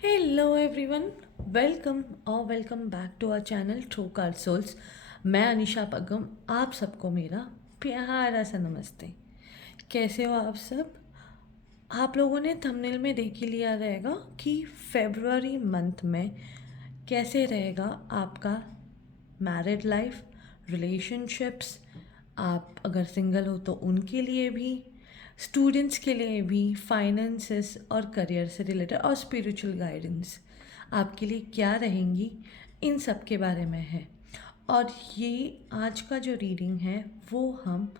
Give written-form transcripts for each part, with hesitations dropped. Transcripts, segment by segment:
Hello everyone, welcome और welcome back to our channel true car souls. मैं अनिशा पगम, आप सबको मेरा प्यारा सा नमस्ते। कैसे हो आप सब? आप लोगों ने थंबनेल में देख ही लिया रहेगा कि फेब्रुअरी मंथ में कैसे रहेगा आपका मैरिड लाइफ, रिलेशनशिप्स। आप अगर सिंगल हो तो उनके लिए भी, स्टूडेंट्स के लिए भी, फाइनेंसेस और करियर से रिलेटेड और स्पिरिचुअल गाइडेंस आपके लिए क्या रहेंगी, इन सब के बारे में है। और ये आज का जो रीडिंग है वो हम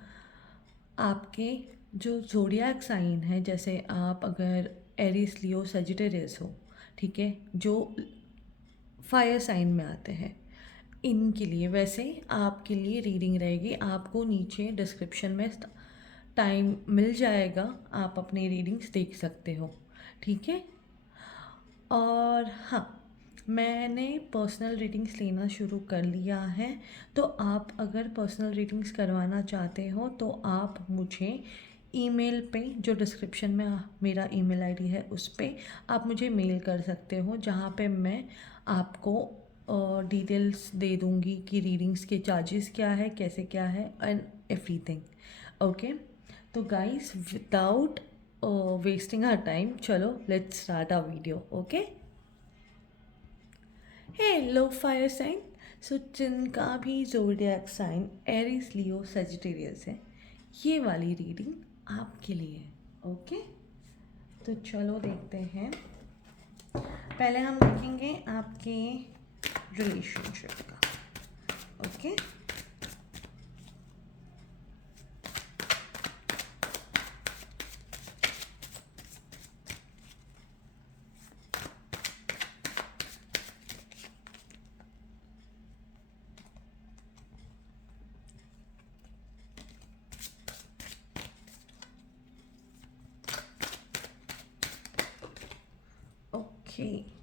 आपके जो ज़ोडिएक साइन है, जैसे आप अगर एरीज, लियो, सजिटेरियस हो, ठीक है, जो फायर साइन में आते हैं, इनके लिए वैसे आपके लिए रीडिंग रहेगी। आपको नीचे डिस्क्रिप्शन में टाइम मिल जाएगा, आप अपनी रीडिंग्स देख सकते हो, ठीक है। और हाँ, मैंने पर्सनल रीडिंग्स लेना शुरू कर लिया है, तो आप अगर पर्सनल रीडिंग्स करवाना चाहते हो तो आप मुझे ईमेल पे, जो डिस्क्रिप्शन में मेरा ईमेल आईडी है, उस पे आप मुझे मेल कर सकते हो, जहाँ पे मैं आपको डिटेल्स दे दूँगी कि रीडिंग्स के चार्जेस क्या है, कैसे क्या है, एंड एवरीथिंग। ओके, तो guys, without wasting our time, चलो let's start our video. Okay, hello fire sign. So जिनका भी zodiac sign Aries, Leo, Sagittarius है, ये वाली रीडिंग आपके लिए है। ओके, तो चलो देखते हैं। पहले हम देखेंगे आपके रिलेशनशिप का। Okay, okay,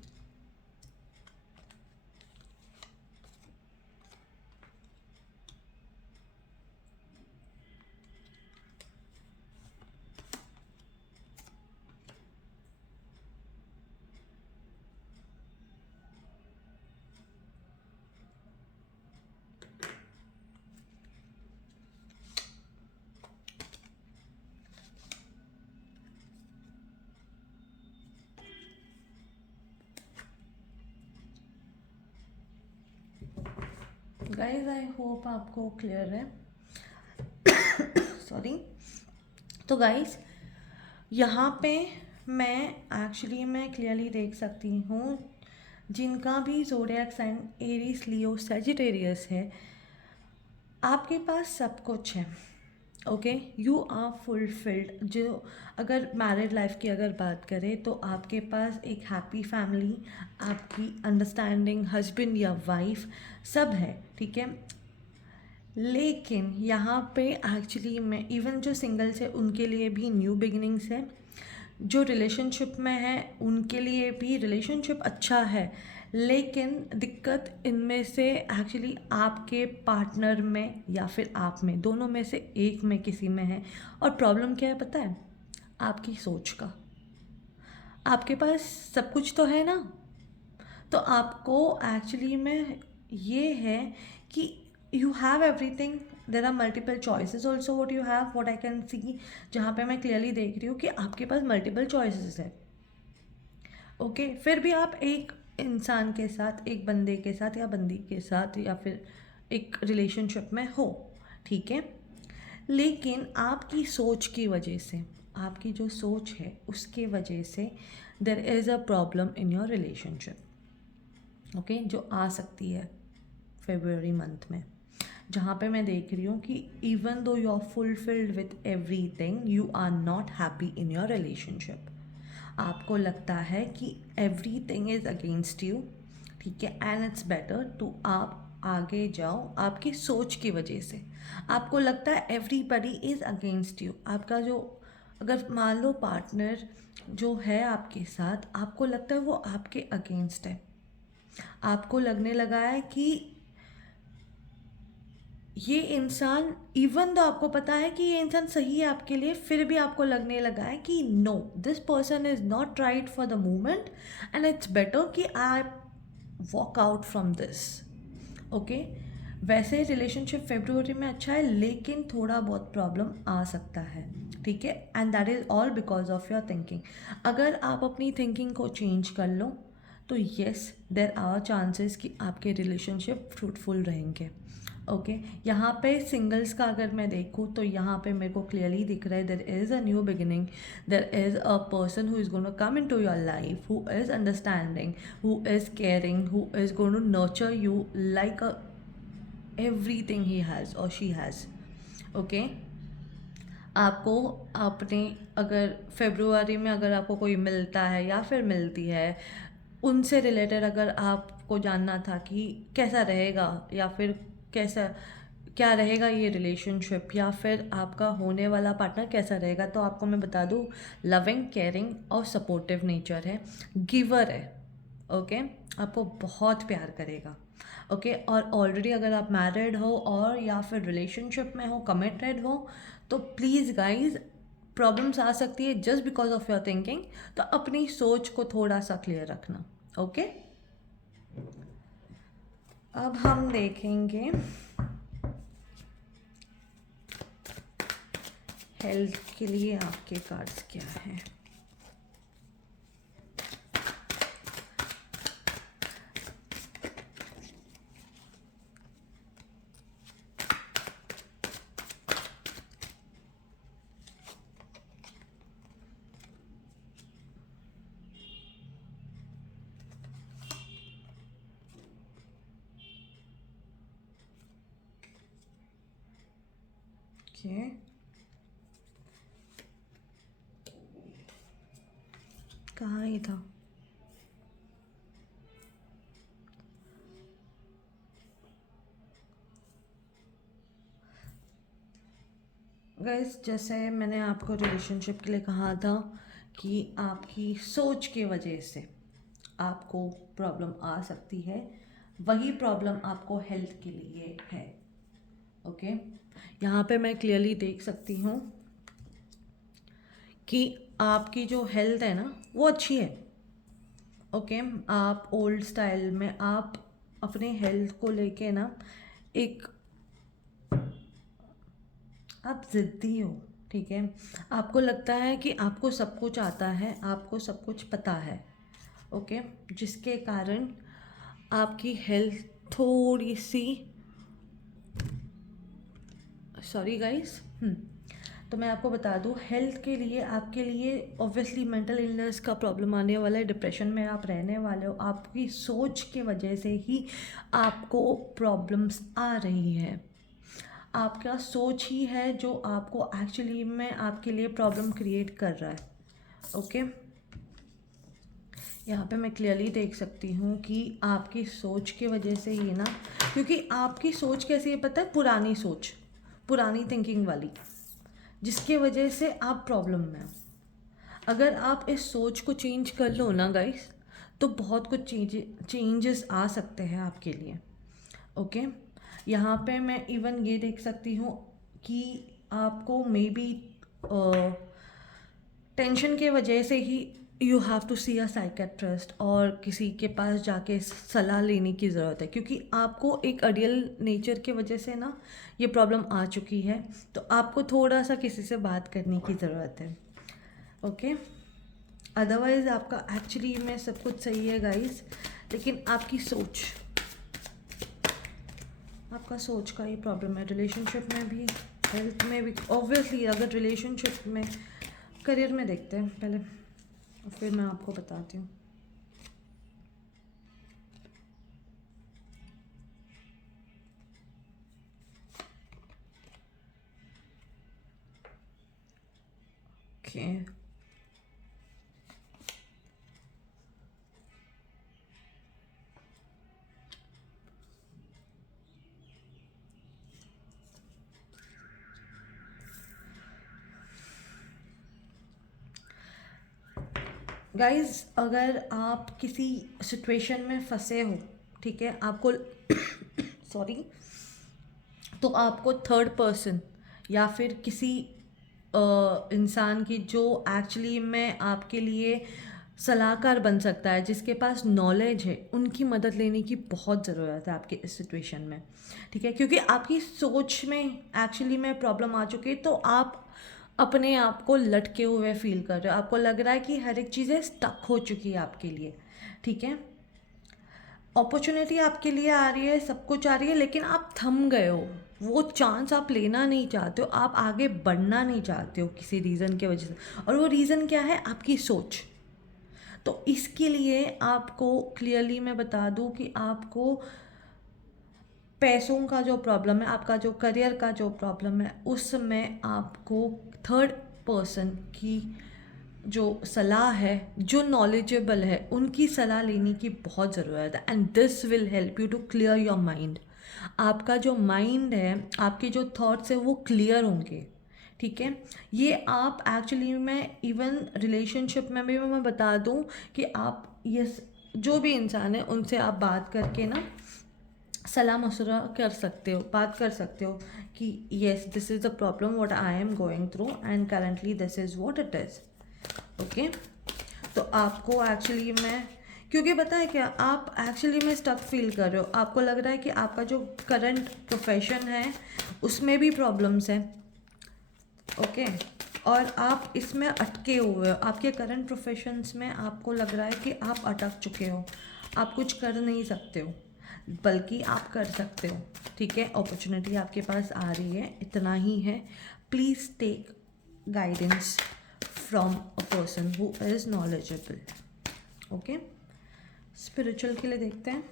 guys, I hope आपको क्लियर है। सॉरी। तो गाइस, यहाँ पे मैं क्लियरली देख सकती हूँ, जिनका भी zodiac sign Aries, Leo, Sagittarius है, आपके पास सब कुछ है। Okay, you are fulfilled. जो अगर मैरिड लाइफ की अगर बात करें तो आपके पास एक हैप्पी फैमिली, आपकी अंडरस्टैंडिंग हस्बैंड या वाइफ सब है, ठीक है। लेकिन यहाँ पे एक्चुअली में इवन जो सिंगल्स है उनके लिए भी न्यू बिगिनिंग्स है, जो रिलेशनशिप में है उनके लिए भी रिलेशनशिप अच्छा है, लेकिन दिक्कत इनमें से एक्चुअली आपके पार्टनर में या फिर आप में, दोनों में से एक में किसी में है। और प्रॉब्लम क्या है पता है? आपकी सोच का। आपके पास सब कुछ तो है ना, तो आपको एक्चुअली में ये है कि you have everything, there are multiple choices also what you have, what I can see. जहाँ पे मैं क्लियरली देख रही हूँ कि आपके पास मल्टीपल चॉइसेस है। ओके, फिर भी आप एक इंसान के साथ, एक बंदे के साथ या बंदी के साथ या फिर एक रिलेशनशिप में हो, ठीक है। लेकिन आपकी सोच की वजह से, आपकी जो सोच है उसके वजह से देर is a problem in your relationship. Okay, जो आ सकती है फेब्रुअरी मंथ में, जहाँ पे मैं देख रही हूँ कि even though you are fulfilled with everything, you are not happy in your relationship. आपको लगता है कि everything is against you, ठीक है, एंड इट्स बेटर टू आप आगे जाओ। आपकी सोच की वजह से आपको लगता है एवरीबडी इज़ अगेंस्ट यू। आपका जो, अगर मान लो पार्टनर जो है आपके साथ, आपको लगता है वो आपके अगेंस्ट है। आपको लगने लगा है कि ये इंसान, इवन तो आपको पता है कि ये इंसान सही है आपके लिए, फिर भी आपको लगने लगा है कि no, this person is not right for the moment and it's better कि I walk out from this. Okay, वैसे रिलेशनशिप फेब्रुवरी में अच्छा है, लेकिन थोड़ा बहुत प्रॉब्लम आ सकता है, ठीक है, and that is all because of your thinking. अगर आप अपनी थिंकिंग को चेंज कर लो तो येस, देर आर चांसेस कि आपके रिलेशनशिप फ्रूटफुल रहेंगे। ओके, यहाँ पे सिंगल्स का अगर मैं देखूँ तो यहाँ पे मेरे को क्लियरली दिख रहा है there is a new beginning, there is a person who is going to come into your life, who is understanding, who is caring, who is going to nurture you like everything he has or she has. Okay, आपको अपने, अगर February में अगर आपको कोई मिलता है या फिर मिलती है, उनसे रिलेटेड अगर आपको जानना था कि कैसा रहेगा या फिर कैसा क्या रहेगा ये रिलेशनशिप, या फिर आपका होने वाला पार्टनर कैसा रहेगा, तो आपको मैं बता दूँ, लविंग, केयरिंग और सपोर्टिव नेचर है, गिवर है। ओके, आपको बहुत प्यार करेगा। ओके, और ऑलरेडी अगर आप मैरिड हो और या फिर रिलेशनशिप में हो, कमिटेड हो, तो प्लीज़ गाइज, प्रॉब्लम्स आ सकती है just because of your thinking, तो अपनी सोच को थोड़ा सा क्लियर रखना। ओके, अब हम देखेंगे हेल्थ के लिए आपके कार्ड्स क्या हैं। ओके, कहाँ ये था? गाइस, जैसे मैंने आपको रिलेशनशिप के लिए कहा था कि आपकी सोच की वजह से आपको प्रॉब्लम आ सकती है, वही प्रॉब्लम आपको हेल्थ के लिए है। ओके, यहाँ पे मैं क्लियरली देख सकती हूँ कि आपकी जो हेल्थ है ना वो अच्छी है। ओके, आप ओल्ड स्टाइल में आप अपने हेल्थ को लेके ना एक, आप ज़िद्दी हो, ठीक है, आपको लगता है कि आपको सब कुछ आता है, आपको सब कुछ पता है। ओके, जिसके कारण आपकी हेल्थ थोड़ी सी, सॉरी गाइस, तो मैं आपको बता दूं, हेल्थ के लिए आपके लिए ऑब्वियसली मेंटल इलनेस का प्रॉब्लम आने वाला है, डिप्रेशन में आप रहने वाले हो, आपकी सोच की वजह से ही आपको प्रॉब्लम्स आ रही है। आपका सोच ही है जो आपको एक्चुअली में आपके लिए प्रॉब्लम क्रिएट कर रहा है। ओके, यहाँ पे मैं क्लियरली देख सकती हूँ कि आपकी सोच की वजह से ही ना, क्योंकि आपकी सोच कैसी है पता है, पुरानी सोच, पुरानी थिंकिंग वाली, जिसके वजह से आप प्रॉब्लम में हो। अगर आप इस सोच को चेंज कर लो ना गाइस, तो बहुत कुछ चेंजेस आ सकते हैं आपके लिए। ओके, यहाँ पे मैं इवन ये देख सकती हूँ कि आपको मे बी टेंशन के वजह से ही you have to see a psychiatrist, और किसी के पास जाके सलाह लेने की ज़रूरत है, क्योंकि आपको एक अडियल नेचर की वजह से ना ये प्रॉब्लम आ चुकी है, तो आपको थोड़ा सा किसी से बात करने की ज़रूरत है। ओके, अदरवाइज़ आपका एक्चुअली में सब कुछ सही है गाइस, लेकिन आपकी सोच, आपका सोच का ही प्रॉब्लम है, रिलेशनशिप में भी, हेल्थ में भी। ऑब्वियसली अगर रिलेशनशिप में, करियर में देखते हैं पहले और फिर मैं आपको बताती हूँ। ओके, गाइस, अगर आप किसी सिचुएशन में फंसे हो, ठीक है, आपको सॉरी, तो आपको थर्ड पर्सन या फिर किसी इंसान की जो एक्चुअली में आपके लिए सलाहकार बन सकता है, जिसके पास नॉलेज है, उनकी मदद लेने की बहुत ज़रूरत है आपके इस सिचुएशन में, ठीक है। क्योंकि आपकी सोच में एक्चुअली में प्रॉब्लम आ चुकी है, तो आप अपने आप को लटके हुए फील कर रहे हो, आपको लग रहा है कि हर एक चीज़ें स्टक हो चुकी है आपके लिए, ठीक है। अपॉर्चुनिटी आपके लिए आ रही है, सब कुछ आ रही है, लेकिन आप थम गए हो। वो चांस आप लेना नहीं चाहते हो, आप आगे बढ़ना नहीं चाहते हो किसी रीज़न की वजह से। और वो रीज़न क्या है? आपकी सोच। तो इसके लिए आपको क्लियरली मैं बता दूं कि आपको पैसों का जो प्रॉब्लम है, आपका जो करियर का जो प्रॉब्लम है, उसमें आपको थर्ड पर्सन की जो सलाह है, जो नॉलेजेबल है, उनकी सलाह लेने की बहुत ज़रूरत है। And this will help you to clear your mind. आपका जो माइंड है, आपके जो थॉट्स है, वो क्लियर होंगे, ठीक है। ये आप एक्चुअली में इवन रिलेशनशिप में भी मैं बता दूं कि आप ये जो भी इंसान है उनसे आप बात करके ना सलाह मशवरा कर सकते हो, बात कर सकते हो कि yes this is the problem what I am going through and currently this is what it is, okay. तो आपको एक्चुअली में, क्योंकि पता है क्या, आप एक्चुअली में स्टक फील कर रहे हो, आपको लग रहा है कि आपका जो करंट प्रोफेशन है उसमें भी प्रॉब्लम्स हैं, ओके। और आप इसमें अटके हुए हो, आपके करंट प्रोफेशंस में आपको लग रहा है कि आप अटक चुके हो, आप कुछ कर नहीं सकते हो, बल्कि आप कर सकते हो, ठीक है। अपॉर्चुनिटी आपके पास आ रही है, इतना ही है। Please take guidance from a person who is knowledgeable, okay. Spiritual के लिए देखते हैं।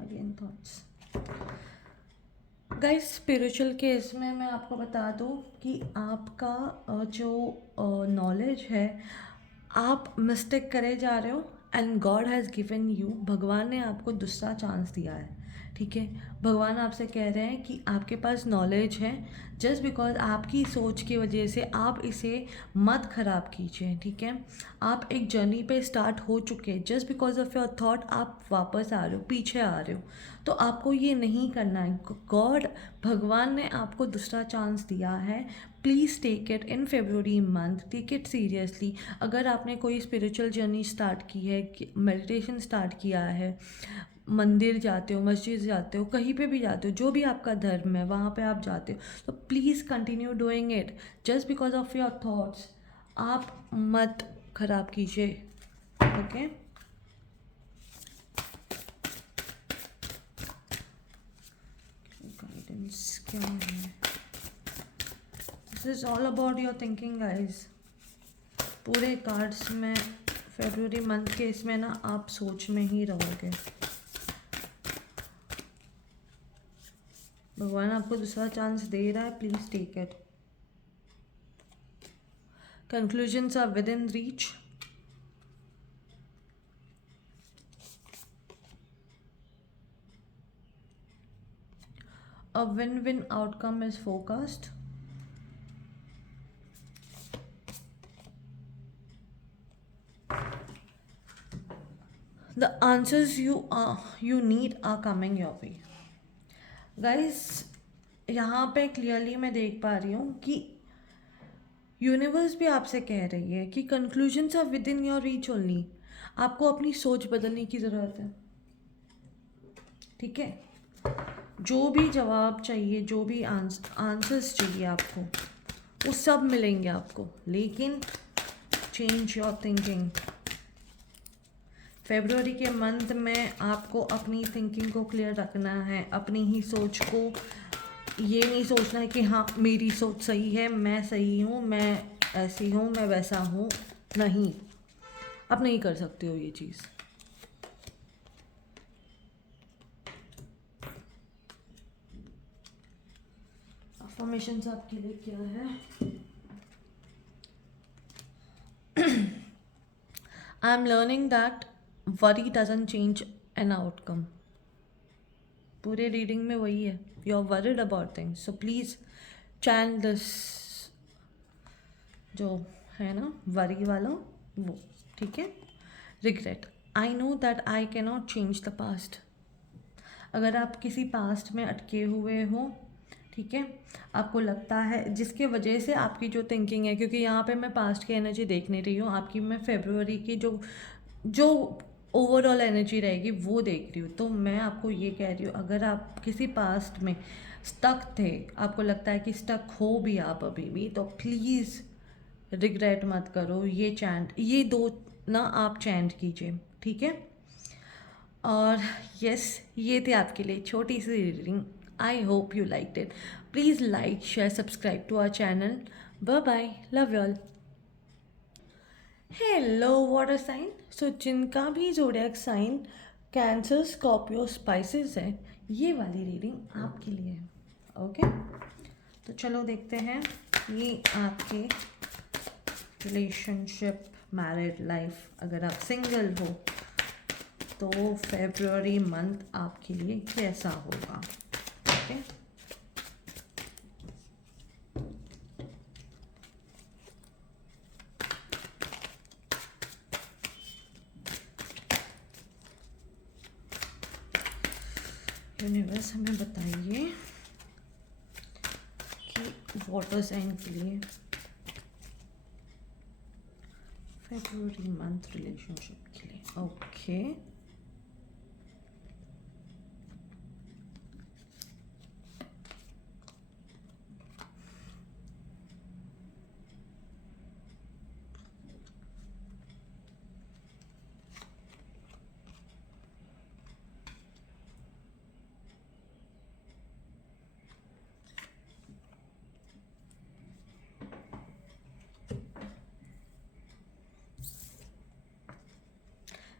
Again thoughts guys, spiritual case में मैं आपको बता दूं कि आपका जो नॉलेज है, आप मिस्टेक करे जा रहे हो and God has given you, भगवान ने आपको दूसरा चांस दिया है, ठीक है। भगवान आपसे कह रहे हैं कि आपके पास नॉलेज है, जस्ट बिकॉज आपकी सोच की वजह से आप इसे मत खराब कीजिए, ठीक है। आप एक जर्नी पे स्टार्ट हो चुके हैं, just because of your thought आप वापस आ रहे हो, पीछे आ रहे हो, तो आपको ये नहीं करना है। गॉड, भगवान ने आपको दूसरा चांस दिया है। Please take it in February month, take it seriously. अगर आपने कोई स्पिरिचुअल जर्नी स्टार्ट की है, मेडिटेशन स्टार्ट किया है, मंदिर जाते हो, मस्जिद जाते हो, कहीं पे भी जाते हो, जो भी आपका धर्म है वहाँ पे आप जाते हो, तो please continue doing it. Just because of your thoughts आप मत खराब कीजिए, ओके। गाइडेंस क्या है? This is all about your thinking guys. पूरे कार्ड्स में फेब्रुअरी मंथ के इसमें ना आप सोच में ही रहोगे। भगवान आपको दूसरा चांस दे रहा है, please take it. Conclusions are within reach. A win-win outcome is forecast. The answers you need are coming your way. Guys, यहाँ पे क्लियरली मैं देख पा रही हूँ कि यूनिवर्स भी आपसे कह रही है कि conclusions are within your reach only. आपको अपनी सोच बदलने की ज़रूरत है, ठीक है। जो भी जवाब चाहिए, जो भी आंसर्स चाहिए आपको, वो सब मिलेंगे आपको, लेकिन चेंज योर थिंकिंग। फेब्रुअरी के मंथ में आपको अपनी थिंकिंग को क्लियर रखना है, अपनी ही सोच को, ये नहीं सोचना है कि हाँ मेरी सोच सही है, मैं सही हूँ, मैं ऐसी हूँ, मैं वैसा हूँ। नहीं, आप नहीं कर सकते हो ये चीज़। फॉर्मेशंस आपके लिए क्या है? I am learning that worry doesn't change an outcome. पूरे रीडिंग में वही है, you are worried about things, so please change this जो है ना वरी वाला वो. ठीक है. Regret. I know that I can not change the past. अगर आप किसी पास्ट में अटके हुए हो, ठीक है, आपको लगता है जिसके वजह से आपकी जो थिंकिंग है, क्योंकि यहाँ पे मैं पास्ट की एनर्जी देख नहीं रही हूँ आपकी, मैं फेब्रुअरी की जो जो ओवरऑल एनर्जी रहेगी वो देख रही हूँ. तो मैं आपको ये कह रही हूँ, अगर आप किसी पास्ट में स्टक थे, आपको लगता है कि स्टक हो भी आप अभी भी, तो प्लीज़ रिग्रेट मत करो. ये चैंट, ये दो ना आप चैंट कीजिए. ठीक है. और यस, ये थी आपके लिए छोटी सी reading. I hope you like it. Please like, share, subscribe to our channel. Bye bye. Love you all. Hello water sign. So जिनका भी zodiac sign Cancer, Scorpio, Pisces है, ये वाली रीडिंग आपके लिए है. ओके. तो चलो देखते हैं ये आपके रिलेशनशिप, मैरिड लाइफ, अगर आप सिंगल हो तो फेब्रुअरी मंथ आपके लिए कैसा होगा. ओके. यूनिवर्स हमें बताइए कि वाटर साइन के लिए फेब्रुअरी मंथ रिलेशनशिप के लिए. ओके.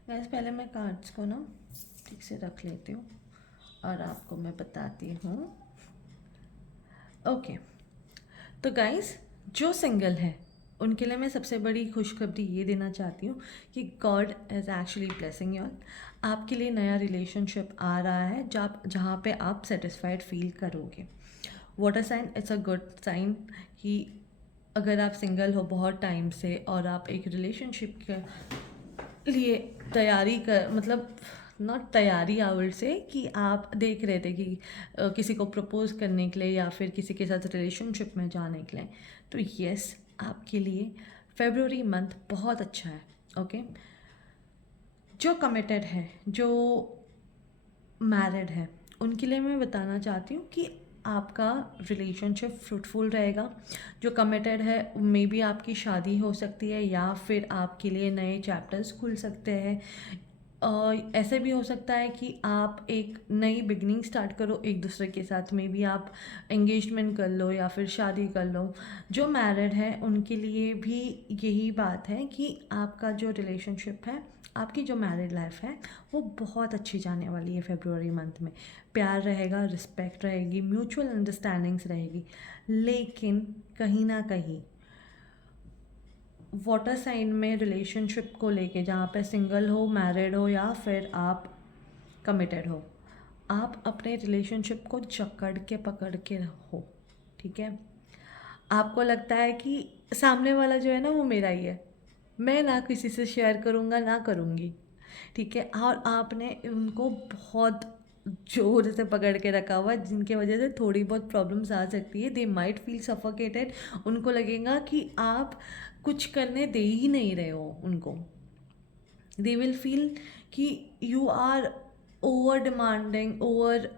गैस पहले मैं कार्ड्स को ना ठीक से रख लेती हूँ और आपको मैं बताती हूँ. ओके. तो गाइस जो सिंगल है उनके लिए मैं सबसे बड़ी खुशखबरी ये देना चाहती हूँ कि God is actually blessing you all. आपके लिए नया रिलेशनशिप आ रहा है जहाँ पे आप सेटिस्फाइड फील करोगे. Water sign, it's a good sign कि अगर आप सिंगल हो बहुत टाइम से और आप एक रिलेशनशिप के लिए तैयारी कर, मतलब नॉट तैयारी, आई विल से कि आप देख रहे थे कि किसी को प्रपोज करने के लिए या फिर किसी के साथ रिलेशनशिप में जाने के लिए, तो यस आपके लिए फेब्रुअरी मंथ बहुत अच्छा है. ओके. जो कमिटेड है, जो मैरिड है, उनके लिए मैं बताना चाहती हूँ कि आपका रिलेशनशिप फ्रूटफुल रहेगा. जो कमिटेड है, मे बी आपकी शादी हो सकती है या फिर आपके लिए नए चैप्टर्स खुल सकते हैं. ऐसे भी हो सकता है कि आप एक नई बिगनिंग स्टार्ट करो एक दूसरे के साथ, मे बी आप एंगेजमेंट कर लो या फिर शादी कर लो. जो मैरिड है उनके लिए भी यही बात है कि आपका जो रिलेशनशिप है, आपकी जो मैरिड लाइफ है, वो बहुत अच्छी जाने वाली है फेब्रुअरी मंथ में. प्यार रहेगा, रिस्पेक्ट रहेगी, म्यूचुअल अंडरस्टैंडिंग्स रहेगी. लेकिन कहीं ना कहीं वाटर साइन में रिलेशनशिप को लेके, जहाँ पे सिंगल हो, मैरिड हो या फिर आप कमिटेड हो, आप अपने रिलेशनशिप को पकड़ के रहो. ठीक है. आपको लगता है कि सामने वाला जो है ना वो मेरा ही है, मैं ना किसी से शेयर करूँगा ना करूँगी. ठीक है. और आपने उनको बहुत जोर से पकड़ के रखा हुआ है, जिनके वजह से थोड़ी बहुत प्रॉब्लम्स आ सकती है. They might feel suffocated. उनको लगेगा कि आप कुछ करने दे ही नहीं रहे हो उनको. दे विल फील कि you are over demanding, over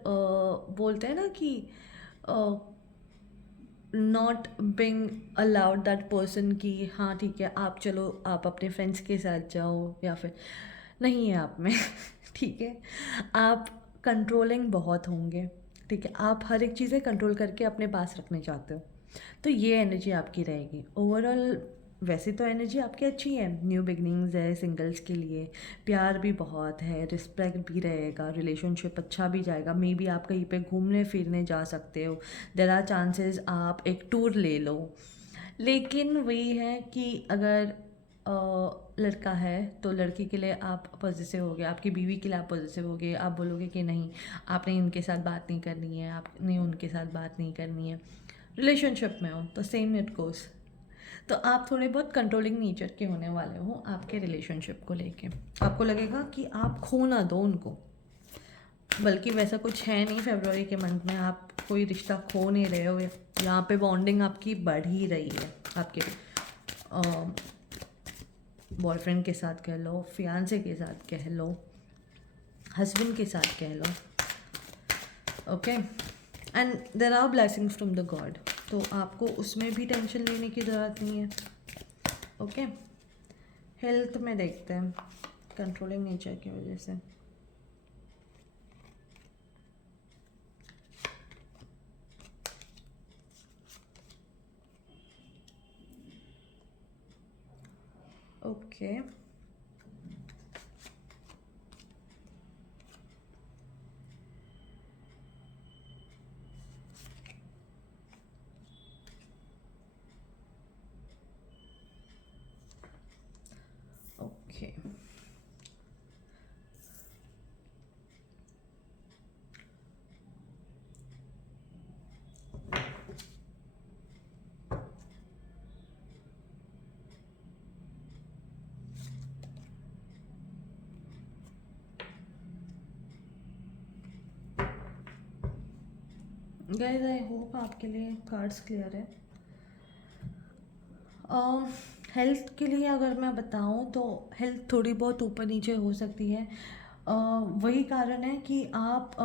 बोलते हैं ना कि not being allowed that person कि हाँ ठीक है आप चलो, आप अपने फ्रेंड्स के साथ जाओ, या फिर नहीं है आप में. ठीक है. आप कंट्रोलिंग बहुत होंगे. ठीक है. आप हर एक चीज़ें कंट्रोल करके अपने पास रखने चाहते हो. तो ये एनर्जी आपकी रहेगी. ओवरऑल वैसे तो एनर्जी आपकी अच्छी है, न्यू बिगनिंग्स है सिंगल्स के लिए, प्यार भी बहुत है, रिस्पेक्ट भी रहेगा, रिलेशनशिप अच्छा भी जाएगा, मे बी आप कहीं पे घूमने फिरने जा सकते हो, देर आर चांसेस आप एक टूर ले लो। लेकिन वही है कि अगर लड़का है तो लड़की के लिए आप पॉजिटिव हो गए, आपकी बीवी के लिए आप पॉजिटिव हो गए, आप बोलोगे कि नहीं आपने इनके साथ बात नहीं करनी है, आपने उनके साथ बात नहीं करनी है, रिलेशनशिप में हो तो सेम इट गोस। तो आप थोड़े बहुत कंट्रोलिंग नेचर के होने वाले हो आपके रिलेशनशिप को लेके, आपको लगेगा कि आप खो ना दो उनको, बल्कि वैसा कुछ है नहीं, फरवरी के मंथ में आप कोई रिश्ता खो नहीं रहे हो, यहाँ पे बॉन्डिंग आपकी बढ़ ही रही है, आपके बॉयफ्रेंड के साथ कह लो, फियांसे के साथ कह लो, हस्बैंड के साथ कह लो, okay. And there are blessings from the God, तो आपको उसमें भी टेंशन लेने की ज़रूरत नहीं है, ओके। हेल्थ में देखते हैं, कंट्रोलिंग नेचर की वजह से okay. Okay, guys I hope आपके लिए कार्ड्स क्लियर है। हेल्थ के लिए अगर मैं बताऊं तो हेल्थ थोड़ी बहुत ऊपर नीचे हो सकती है, वही कारण है कि आप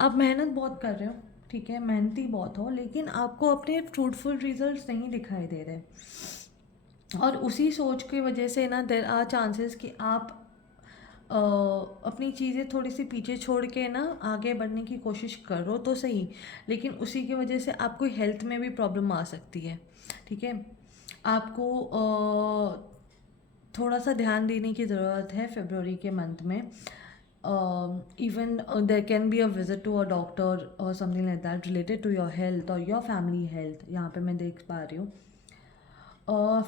आप मेहनत बहुत कर रहे हो, ठीक है, मेहनती बहुत हो, लेकिन आपको अपने फ्रूटफुल रिजल्ट्स नहीं दिखाई दे रहे, और उसी सोच की वजह से ना देर आर चांसेस कि आप अपनी चीज़ें थोड़ी सी पीछे छोड़ के ना आगे बढ़ने की कोशिश करो तो सही, लेकिन उसी की वजह से आपको हेल्थ में भी प्रॉब्लम आ सकती है, ठीक है। आपको थोड़ा सा ध्यान देने की ज़रूरत है फरवरी के मंथ में, even there can be a visit to a doctor और something like that related to your health और योर फैमिली हेल्थ, यहाँ पे मैं देख पा रही हूँ।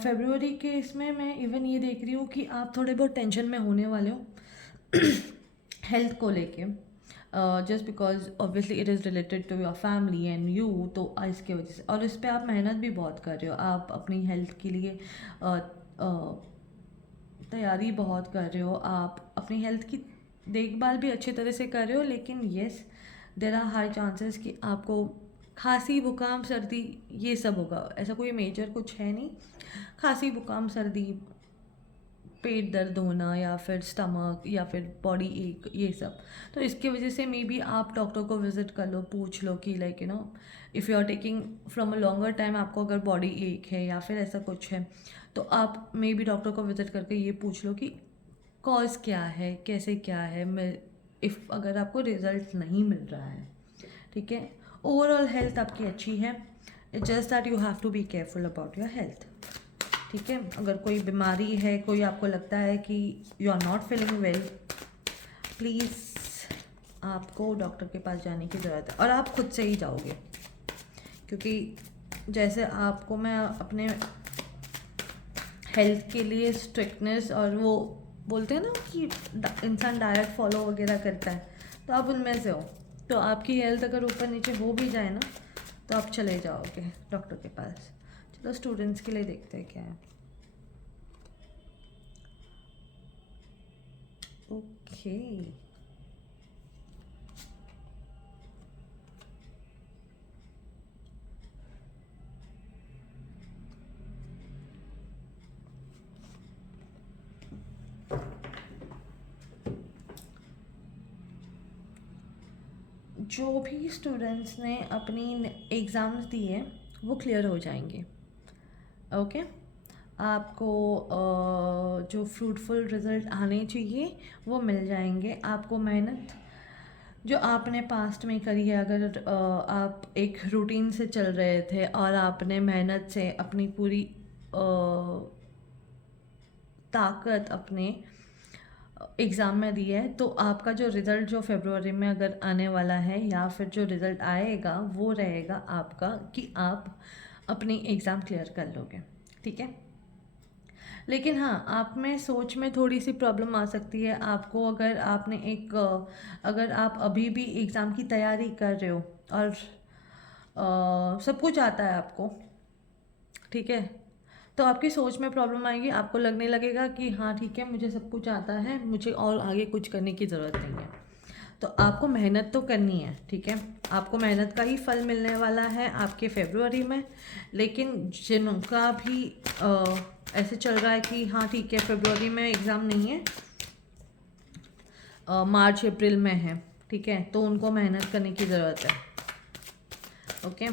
फरवरी के इसमें मैं इवन ये देख रही हूँ कि आप थोड़े बहुत टेंशन में होने वाले हो हेल्थ को लेके, just because obviously it is related to your family and you, तो इसके वजह से, और इस पर आप मेहनत भी बहुत कर रहे हो, आप अपनी हेल्थ के लिए तैयारी बहुत कर रहे हो, आप अपनी हेल्थ की देखभाल भी अच्छी तरह से कर रहे हो, लेकिन yes there are high chances कि आपको खांसी जुकाम सर्दी ये सब होगा, ऐसा कोई मेजर कुछ है नहीं, खांसी जुकाम सर्दी, पेट दर्द होना या फिर स्टमक या फिर बॉडी एक, ये सब, तो इसकी वजह से मे बी आप डॉक्टर को विजिट कर लो, पूछ लो कि like if you are taking from a longer time, आपको अगर बॉडी एक है या फिर ऐसा कुछ है, तो आप मे बी डॉक्टर को विजिट करके ये पूछ लो कि कॉज क्या है, कैसे क्या है, मैं इफ़ अगर आपको रिजल्ट नहीं मिल रहा है, ठीक है। ओवरऑल हेल्थ आपकी अच्छी है, it's just that you have to be careful about your health, ठीक है। अगर कोई बीमारी है, कोई आपको लगता है कि you are not feeling well, please आपको डॉक्टर के पास जाने की ज़रूरत है, और आप खुद से ही जाओगे, क्योंकि जैसे आपको मैं अपने हेल्थ के लिए स्ट्रिक्टनेस और वो बोलते हैं ना कि इंसान डाइट फॉलो वगैरह करता है, तो आप उनमें से हो, तो आपकी हेल्थ अगर ऊपर नीचे हो भी जाए ना तो आप चले जाओगे डॉक्टर के पास। चलो स्टूडेंट्स के लिए देखते हैं क्या है। ओके, जो भी स्टूडेंट्स ने अपनी एग्ज़ाम्स दिए वो क्लियर हो जाएंगे, ओके। आपको जो फ्रूटफुल रिज़ल्ट आने चाहिए वो मिल जाएंगे, आपको मेहनत जो आपने पास्ट में करी है, अगर आप एक रूटीन से चल रहे थे और आपने मेहनत से अपनी पूरी ताकत अपने एग्ज़ाम में दी है, तो आपका जो रिज़ल्ट जो फरवरी में अगर आने वाला है या फिर जो रिज़ल्ट आएगा वो रहेगा आपका कि आप अपनी एग्ज़ाम क्लियर कर लोगे, ठीक है। लेकिन हाँ, आप में सोच में थोड़ी सी प्रॉब्लम आ सकती है आपको, अगर आपने अगर आप अभी भी एग्ज़ाम की तैयारी कर रहे हो और सब कुछ आता है आपको, ठीक है, तो आपकी सोच में प्रॉब्लम आएगी। आपको लगने लगेगा कि हाँ ठीक है, मुझे सब कुछ आता है, मुझे और आगे कुछ करने की ज़रूरत नहीं है। तो आपको मेहनत तो करनी है, ठीक है, आपको मेहनत का ही फल मिलने वाला है आपके फरवरी में। लेकिन जिनका भी ऐसे चल रहा है कि हाँ ठीक है फरवरी में एग्ज़ाम नहीं है, मार्च अप्रैल में है, ठीक है, तो उनको मेहनत करने की ज़रूरत है, ओके।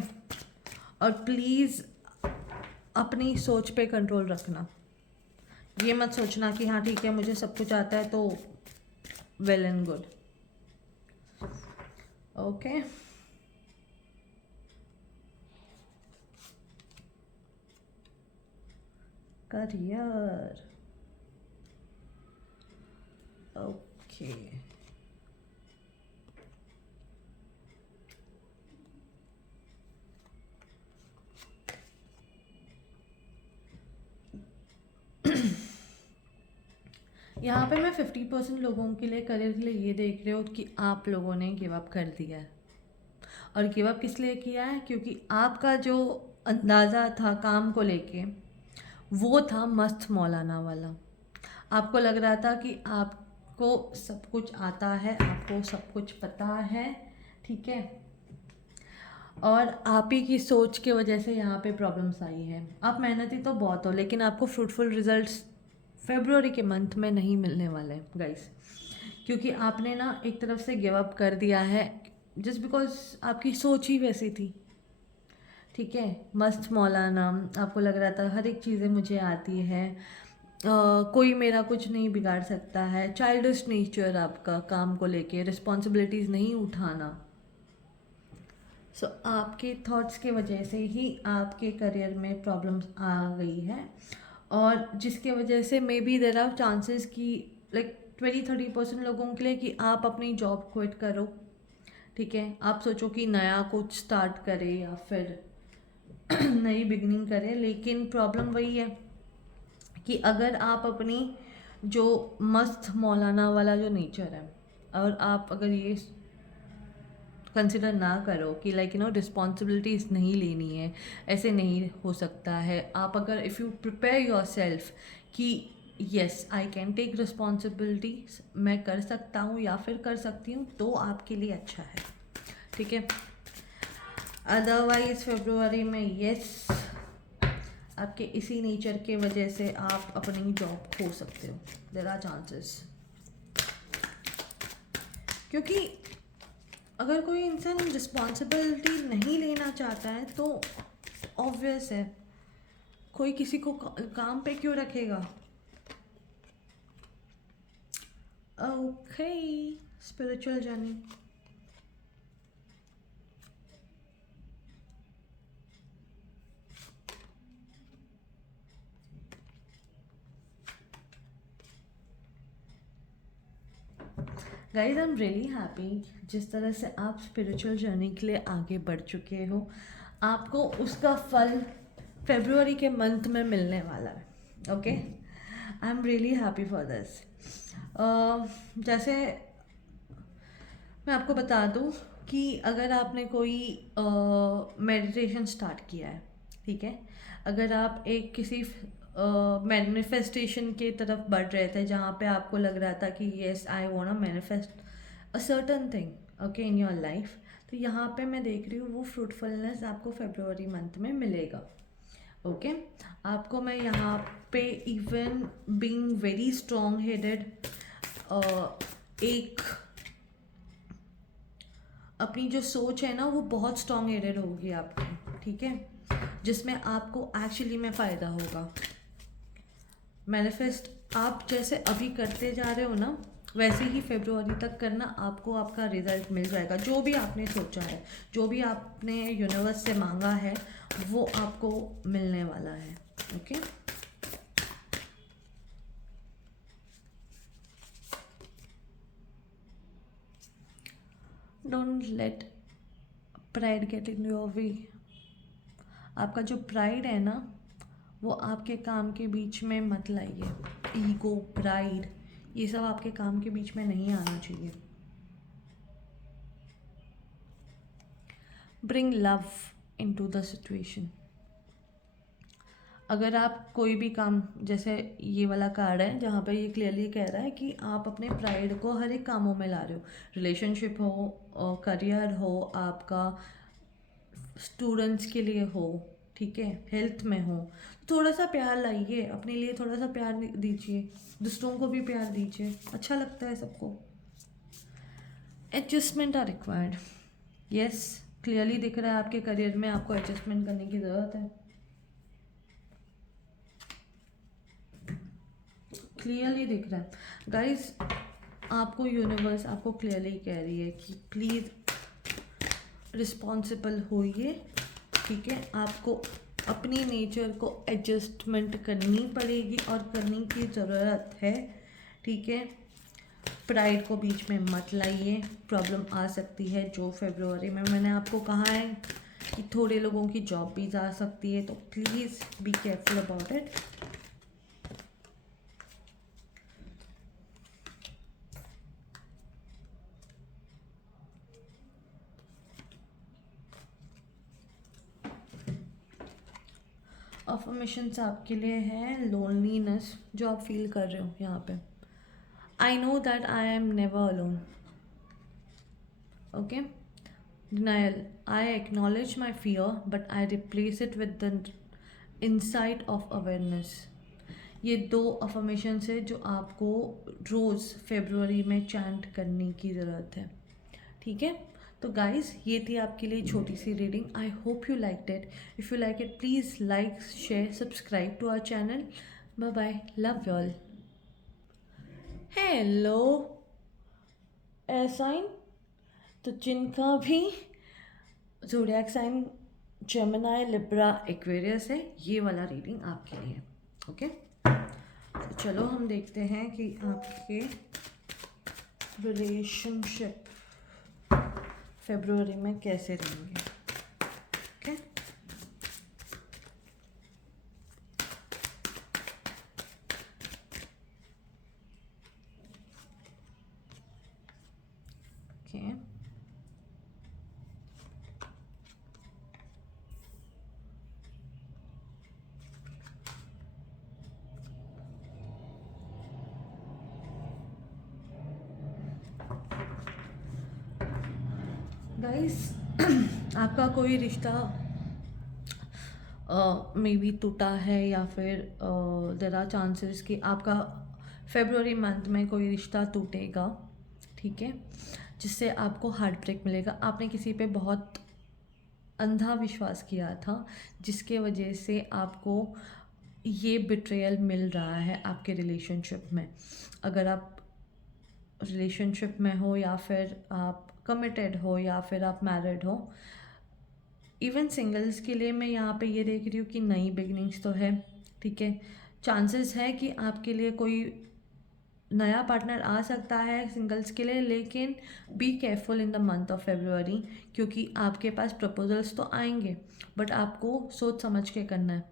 और प्लीज़ अपनी सोच पे कंट्रोल रखना। ये मत सोचना कि हाँ ठीक है मुझे सब कुछ आता है तो well and good, okay. Career, okay. यहाँ पे मैं 50% लोगों के लिए करियर के लिए ये देख रही हूँ कि आप लोगों ने गिव अप कर दिया है। और गिव अप किस लिए किया है? क्योंकि आपका जो अंदाज़ा था काम को लेके वो था मस्त मौलाना वाला। आपको लग रहा था कि आपको सब कुछ आता है, आपको सब कुछ पता है, ठीक है, और आप ही की सोच की वजह से यहाँ पे प्रॉब्लम्स आई है। आप मेहनती तो बहुत हो, लेकिन आपको फ्रूटफुल रिजल्ट्स फेब्रुअरी के मंथ में नहीं मिलने वाले गाइस, क्योंकि आपने ना एक तरफ से गिव अप कर दिया है जस्ट बिकॉज आपकी सोच ही वैसी थी, ठीक है। मस्त मौलाना, आपको लग रहा था हर एक चीज़ें मुझे आती है, कोई मेरा कुछ नहीं बिगाड़ सकता है, चाइल्डिश नेचर आपका काम को लेके, रिस्पॉन्सिबिलिटीज़ नहीं उठाना। सो आपके थॉट्स की वजह से ही आपके करियर में प्रॉब्लम्स आ गई है, और जिसके वजह से maybe there are chances कि लाइक 20-30% लोगों के लिए कि आप अपनी जॉब क्विट करो, ठीक है, आप सोचो कि नया कुछ स्टार्ट करें या फिर नई बिगनिंग करें। लेकिन प्रॉब्लम वही है कि अगर आप अपनी जो मस्त मौलाना वाला जो नेचर है, और आप अगर ये कंसिडर ना करो कि लाइक रिस्पॉन्सिबिलिटीज़ नहीं लेनी है, ऐसे नहीं हो सकता है। आप अगर if you prepare yourself कि yes I can take responsibilities, मैं कर सकता हूँ या फिर कर सकती हूँ, तो आपके लिए अच्छा है, ठीक है। अदरवाइज फरवरी में येस आपके इसी नेचर के वजह से आप अपनी जॉब खो सकते हो, देयर आर चांसेस। क्योंकि अगर कोई इंसान रिस्पॉन्सिबिलिटी नहीं लेना चाहता है तो ऑब्वियस है कोई किसी को काम पे क्यों रखेगा। Okay, spiritual journey. Guys I am really happy जिस तरह से आप स्पिरिचुअल जर्नी के लिए आगे बढ़ चुके हो, आपको उसका फल फरवरी के मंथ में मिलने वाला है, okay. I am really happy for this. जैसे मैं आपको बता दूं कि अगर आपने कोई मेडिटेशन स्टार्ट किया है, ठीक है, अगर आप एक किसी मैनिफेस्टेशन की तरफ बढ़ रहे थे जहाँ पे आपको लग रहा था कि yes I want to manifest a certain thing okay in your life, तो यहाँ पे मैं देख रही हूँ वो फ्रूटफुलनेस आपको फरवरी मंथ में मिलेगा, ओके। आपको मैं यहाँ पे even being very strong headed एक अपनी जो सोच है ना वो बहुत स्ट्रॉन्ग हेडेड होगी आपकी, ठीक है, जिसमें आपको एक्चुअली में फ़ायदा होगा। मैनिफेस्ट आप जैसे अभी करते जा रहे हो ना, वैसे ही फरवरी तक करना, आपको आपका रिजल्ट मिल जाएगा। जो भी आपने सोचा है, जो भी आपने यूनिवर्स से मांगा है, वो आपको मिलने वाला है। Okay, don't let pride get in your way. आपका जो प्राइड है ना, वो आपके काम के बीच में मत लाइए। ईगो, प्राइड, ये सब आपके काम के बीच में नहीं आना चाहिए। Bring love into the situation. अगर आप कोई भी काम, जैसे ये वाला कार्ड है जहाँ पर ये क्लियरली कह रहा है कि आप अपने प्राइड को हर एक कामों में ला रहे हो, रिलेशनशिप हो, करियर हो, आपका स्टूडेंट्स के लिए हो, ठीक है, हेल्थ में हो, थोड़ा सा प्यार लाइए अपने लिए, थोड़ा सा प्यार दीजिए, दूसरों को भी प्यार दीजिए, अच्छा लगता है सबको। Adjustment are required. Yes, clearly दिख रहा है आपके करियर में आपको एडजस्टमेंट करने की ज़रूरत है। क्लियरली दिख रहा है गाइस, आपको यूनिवर्स आपको क्लियरली कह रही है कि प्लीज़ रिस्पॉन्सिबल होइए, ठीक है। आपको अपनी नेचर को एडजस्टमेंट करनी पड़ेगी और करने की ज़रूरत है, ठीक है। प्राइड को बीच में मत लाइए, प्रॉब्लम आ सकती है। जो फरवरी में मैंने आपको कहा है कि थोड़े लोगों की जॉब भी जा सकती है, तो please be careful about it. Affirmations आपके लिए है लोनलीनेस जो आप फील कर रहे हो यहाँ पे। आई know that I am never alone. Okay, denial, I acknowledge my fear but I replace it with the insight of awareness. ये 2 अफर्मेशंस है जो आपको रोज़ फरवरी में चैंट करने की ज़रूरत है, ठीक है। तो गाइस, ये थी आपके लिए छोटी सी reading. I hope you like it. If you like it, please like, share, subscribe to our channel. Bye bye, love you all. Hello sign, तो जिनका भी zodiac sign Gemini, Libra, Aquarius है, ये वाला रीडिंग आपके लिए। ओके, तो चलो हम देखते हैं कि आपके रिलेशनशिप फरवरी में कैसे रहेंगे। ओके, ओके, गाइस, आपका कोई रिश्ता मे बी टूटा है, या फिर देर आर चांसेस कि आपका फरवरी मंथ में कोई रिश्ता टूटेगा, ठीक है, जिससे आपको हार्ट ब्रेक मिलेगा। आपने किसी पे बहुत अंधा विश्वास किया था, जिसके वजह से आपको ये बिट्रेयल मिल रहा है आपके रिलेशनशिप में। अगर आप रिलेशनशिप में हो, या फिर आप कमिटेड हो, या फिर आप मैरिड हो, इवन सिंगल्स के लिए मैं यहाँ पे ये देख रही हूँ कि नई बिगनिंग्स तो है, ठीक है। चांसेस है कि आपके लिए कोई नया पार्टनर आ सकता है सिंगल्स के लिए, लेकिन be careful in the month of February, क्योंकि आपके पास प्रपोजल्स तो आएंगे, बट आपको सोच समझ के करना है,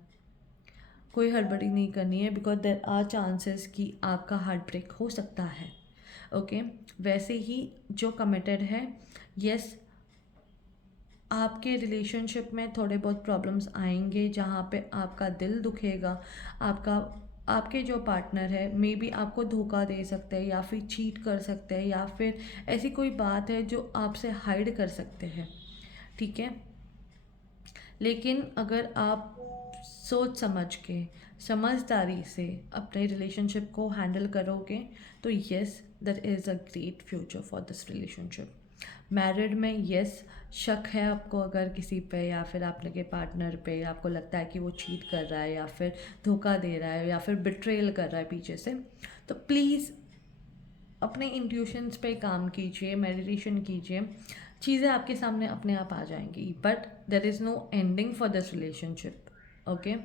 कोई हड़बड़ी नहीं करनी है, बिकॉज देर आर चांसेस कि आपका हार्ट ब्रेक हो सकता है। ओके, वैसे ही जो कमिटेड है, यस, आपके रिलेशनशिप में थोड़े बहुत प्रॉब्लम्स आएंगे जहाँ पे आपका दिल दुखेगा। आपका आपके जो पार्टनर है मे बी आपको धोखा दे सकते हैं, या फिर चीट कर सकते हैं, या फिर ऐसी कोई बात है जो आपसे हाइड कर सकते हैं, ठीक है। लेकिन अगर आप सोच समझ के, समझदारी से अपने रिलेशनशिप को हैंडल करोगे, तो yes, that is a great future for this relationship. Married में यस, शक है आपको अगर किसी पे, या फिर आपके पार्टनर पे आपको लगता है कि वो चीट कर रहा है, या फिर धोखा दे रहा है, या फिर बिट्रेल कर रहा है पीछे से, तो प्लीज़ अपने इंट्यूशंस पे काम कीजिए, मेडिटेशन कीजिए, चीज़ें आपके सामने अपने आप आ जाएंगी. But there is no ending for this relationship. Okay,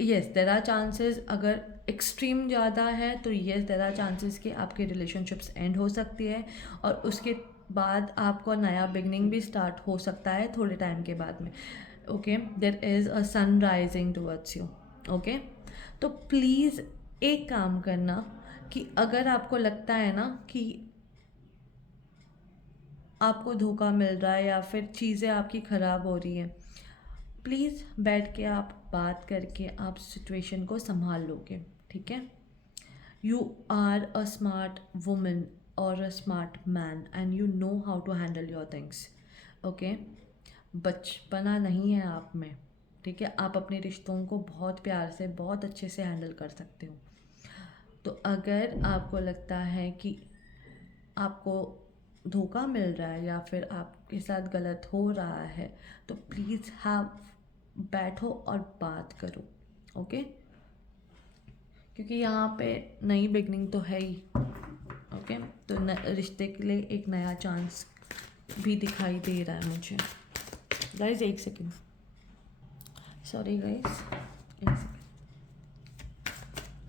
yes there are chances, अगर एक्सट्रीम ज़्यादा है तो येस देर आर चांसेस कि आपके रिलेशनशिप्स एंड हो सकती है, और उसके बाद आपको नया बिगनिंग भी स्टार्ट हो सकता है थोड़े टाइम के बाद में. Okay, there is a sun rising towards you. Okay, तो प्लीज़ एक काम करना कि अगर आपको लगता है ना कि आपको धोखा मिल रहा है या फिर चीज़ें आपकी ख़राब हो रही हैं, प्लीज़ बैठ के आप बात करके आप सिचुएशन को संभाल लोगे. ठीक है, you are a smart woman और a smart man and you know how to handle your things. Okay, बचपना नहीं है आप में. ठीक है, आप अपने रिश्तों को बहुत प्यार से बहुत अच्छे से हैंडल कर सकते हो. तो अगर आपको लगता है कि आपको धोखा मिल रहा है या फिर आपके साथ गलत हो रहा है, तो प्लीज़ हैव बैठो और बात करो. ओके, क्योंकि यहाँ पे नई बिगनिंग तो है ही. ओके, तो रिश्ते के लिए एक नया चांस भी दिखाई दे रहा है मुझे. गाइज एक सेकेंड, सॉरी गाइज, एक सेकेंड.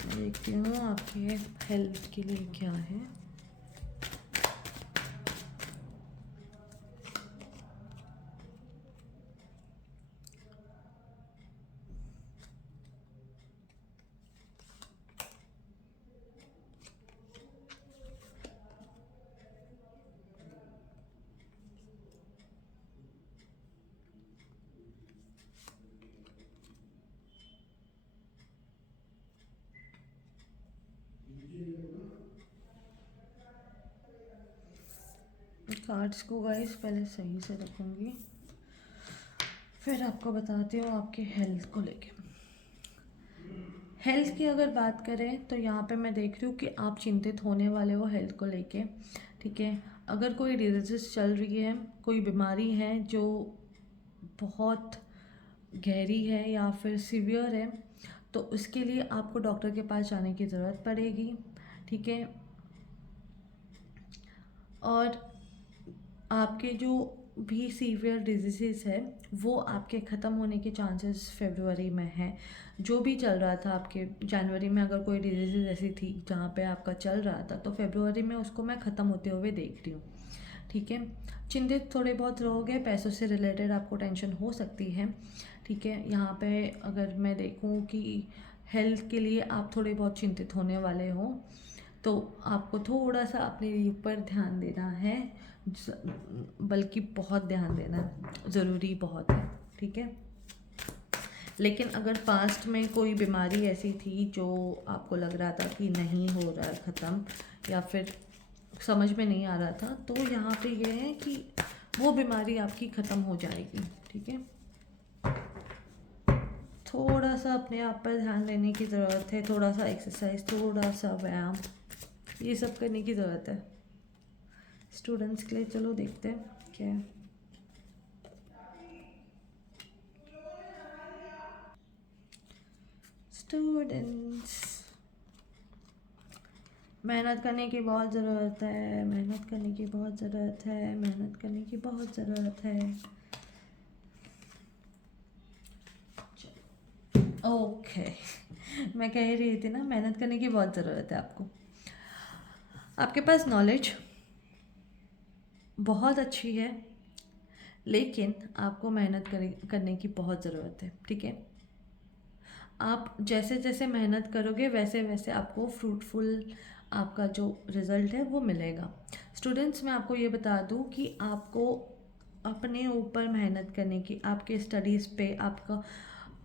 मैं देखती हूँ आपके हेल्थ के लिए क्या है. कार्ड्स को गाइस पहले सही से रखूँगी, फिर आपको बताती हूँ आपके हेल्थ को लेके. हेल्थ की अगर बात करें तो यहाँ पे मैं देख रही हूँ कि आप चिंतित होने वाले हो हेल्थ को लेके. ठीक है, अगर कोई डिजीज़ चल रही है, कोई बीमारी है जो बहुत गहरी है या फिर सीवियर है, तो उसके लिए आपको डॉक्टर के पास जाने की ज़रूरत पड़ेगी. ठीक है, और आपके जो भी सीवियर डिजीज़ है वो आपके ख़त्म होने के चांसेस फरवरी में है. जो भी चल रहा था आपके जनवरी में, अगर कोई डिजीज़ ऐसी थी जहाँ पे आपका चल रहा था, तो फरवरी में उसको मैं ख़त्म होते हुए देख रही हूँ. ठीक है, चिंतित थोड़े बहुत रहोगे, पैसों से रिलेटेड आपको टेंशन हो सकती है. ठीक है, यहाँ पे अगर मैं देखूँ कि हेल्थ के लिए आप थोड़े बहुत चिंतित होने वाले हो, तो आपको थोड़ा सा अपने ऊपर ध्यान देना है, बल्कि बहुत ध्यान देना ज़रूरी बहुत है. ठीक है, लेकिन अगर पास्ट में कोई बीमारी ऐसी थी जो आपको लग रहा था कि नहीं हो रहा है ख़त्म, या फिर समझ में नहीं आ रहा था, तो यहाँ पे ये है कि वो बीमारी आपकी ख़त्म हो जाएगी. ठीक है, थोड़ा सा अपने आप पर ध्यान देने की ज़रूरत है, थोड़ा सा एक्सरसाइज, थोड़ा सा व्यायाम, ये सब करने की ज़रूरत है स्टूडेंट्स के लिए. चलो देखते हैं क्या है. स्टूडेंट्स, मेहनत करने की बहुत ज़रूरत है, मेहनत करने की बहुत ज़रूरत है, मेहनत करने की बहुत ज़रूरत है. ओके मैं कह ही रही थी ना, मेहनत करने की बहुत ज़रूरत है आपको. आपके पास नॉलेज बहुत अच्छी है, लेकिन आपको मेहनत करने की बहुत ज़रूरत है. ठीक है, आप जैसे जैसे मेहनत करोगे वैसे वैसे आपको फ्रूटफुल आपका जो रिज़ल्ट है वो मिलेगा. स्टूडेंट्स, मैं आपको ये बता दूं कि आपको अपने ऊपर मेहनत करने की, आपके स्टडीज़ पे आपका,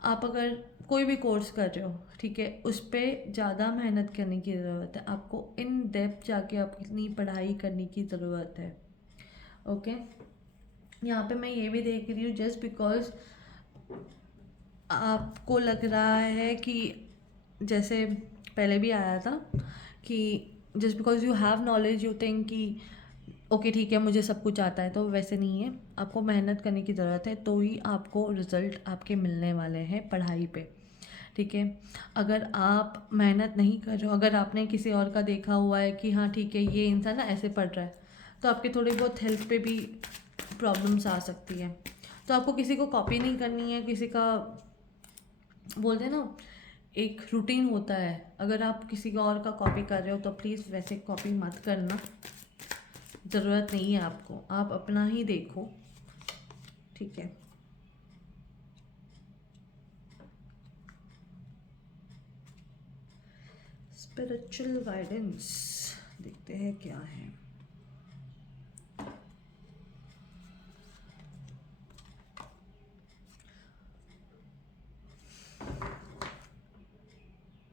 आप अगर कोई भी कोर्स कर रहे हो, ठीक है, उस पर ज़्यादा मेहनत करने की ज़रूरत है. आपको इन डेप्थ जाके अपनी पढ़ाई करने की ज़रूरत है. ओके, यहाँ पे मैं ये भी देख रही हूँ, जस्ट बिकॉज आपको लग रहा है कि जैसे पहले भी आया था कि just because you have knowledge you think कि ओके ठीक है मुझे सब कुछ आता है, तो वैसे नहीं है. आपको मेहनत करने की ज़रूरत है, तो ही आपको रिज़ल्ट आपके मिलने वाले हैं पढ़ाई पे. ठीक है। अगर आप मेहनत नहीं कर रहे हो, अगर आपने किसी और का देखा हुआ है कि हाँ ठीक है ये इंसान ना ऐसे पढ़ रहा है, तो आपके थोड़ी बहुत हेल्थ पे भी प्रॉब्लम्स आ सकती है। तो आपको किसी को कॉपी नहीं करनी है, किसी का बोलते हैं ना एक रूटीन होता है, अगर आप किसी का और का कॉपी कर रहे हो तो प्लीज़ वैसे कॉपी मत करना, ज़रूरत नहीं है आपको, आप अपना ही देखो, ठीक है। स्पिरिचुअल गाइडेंस देखते हैं क्या है।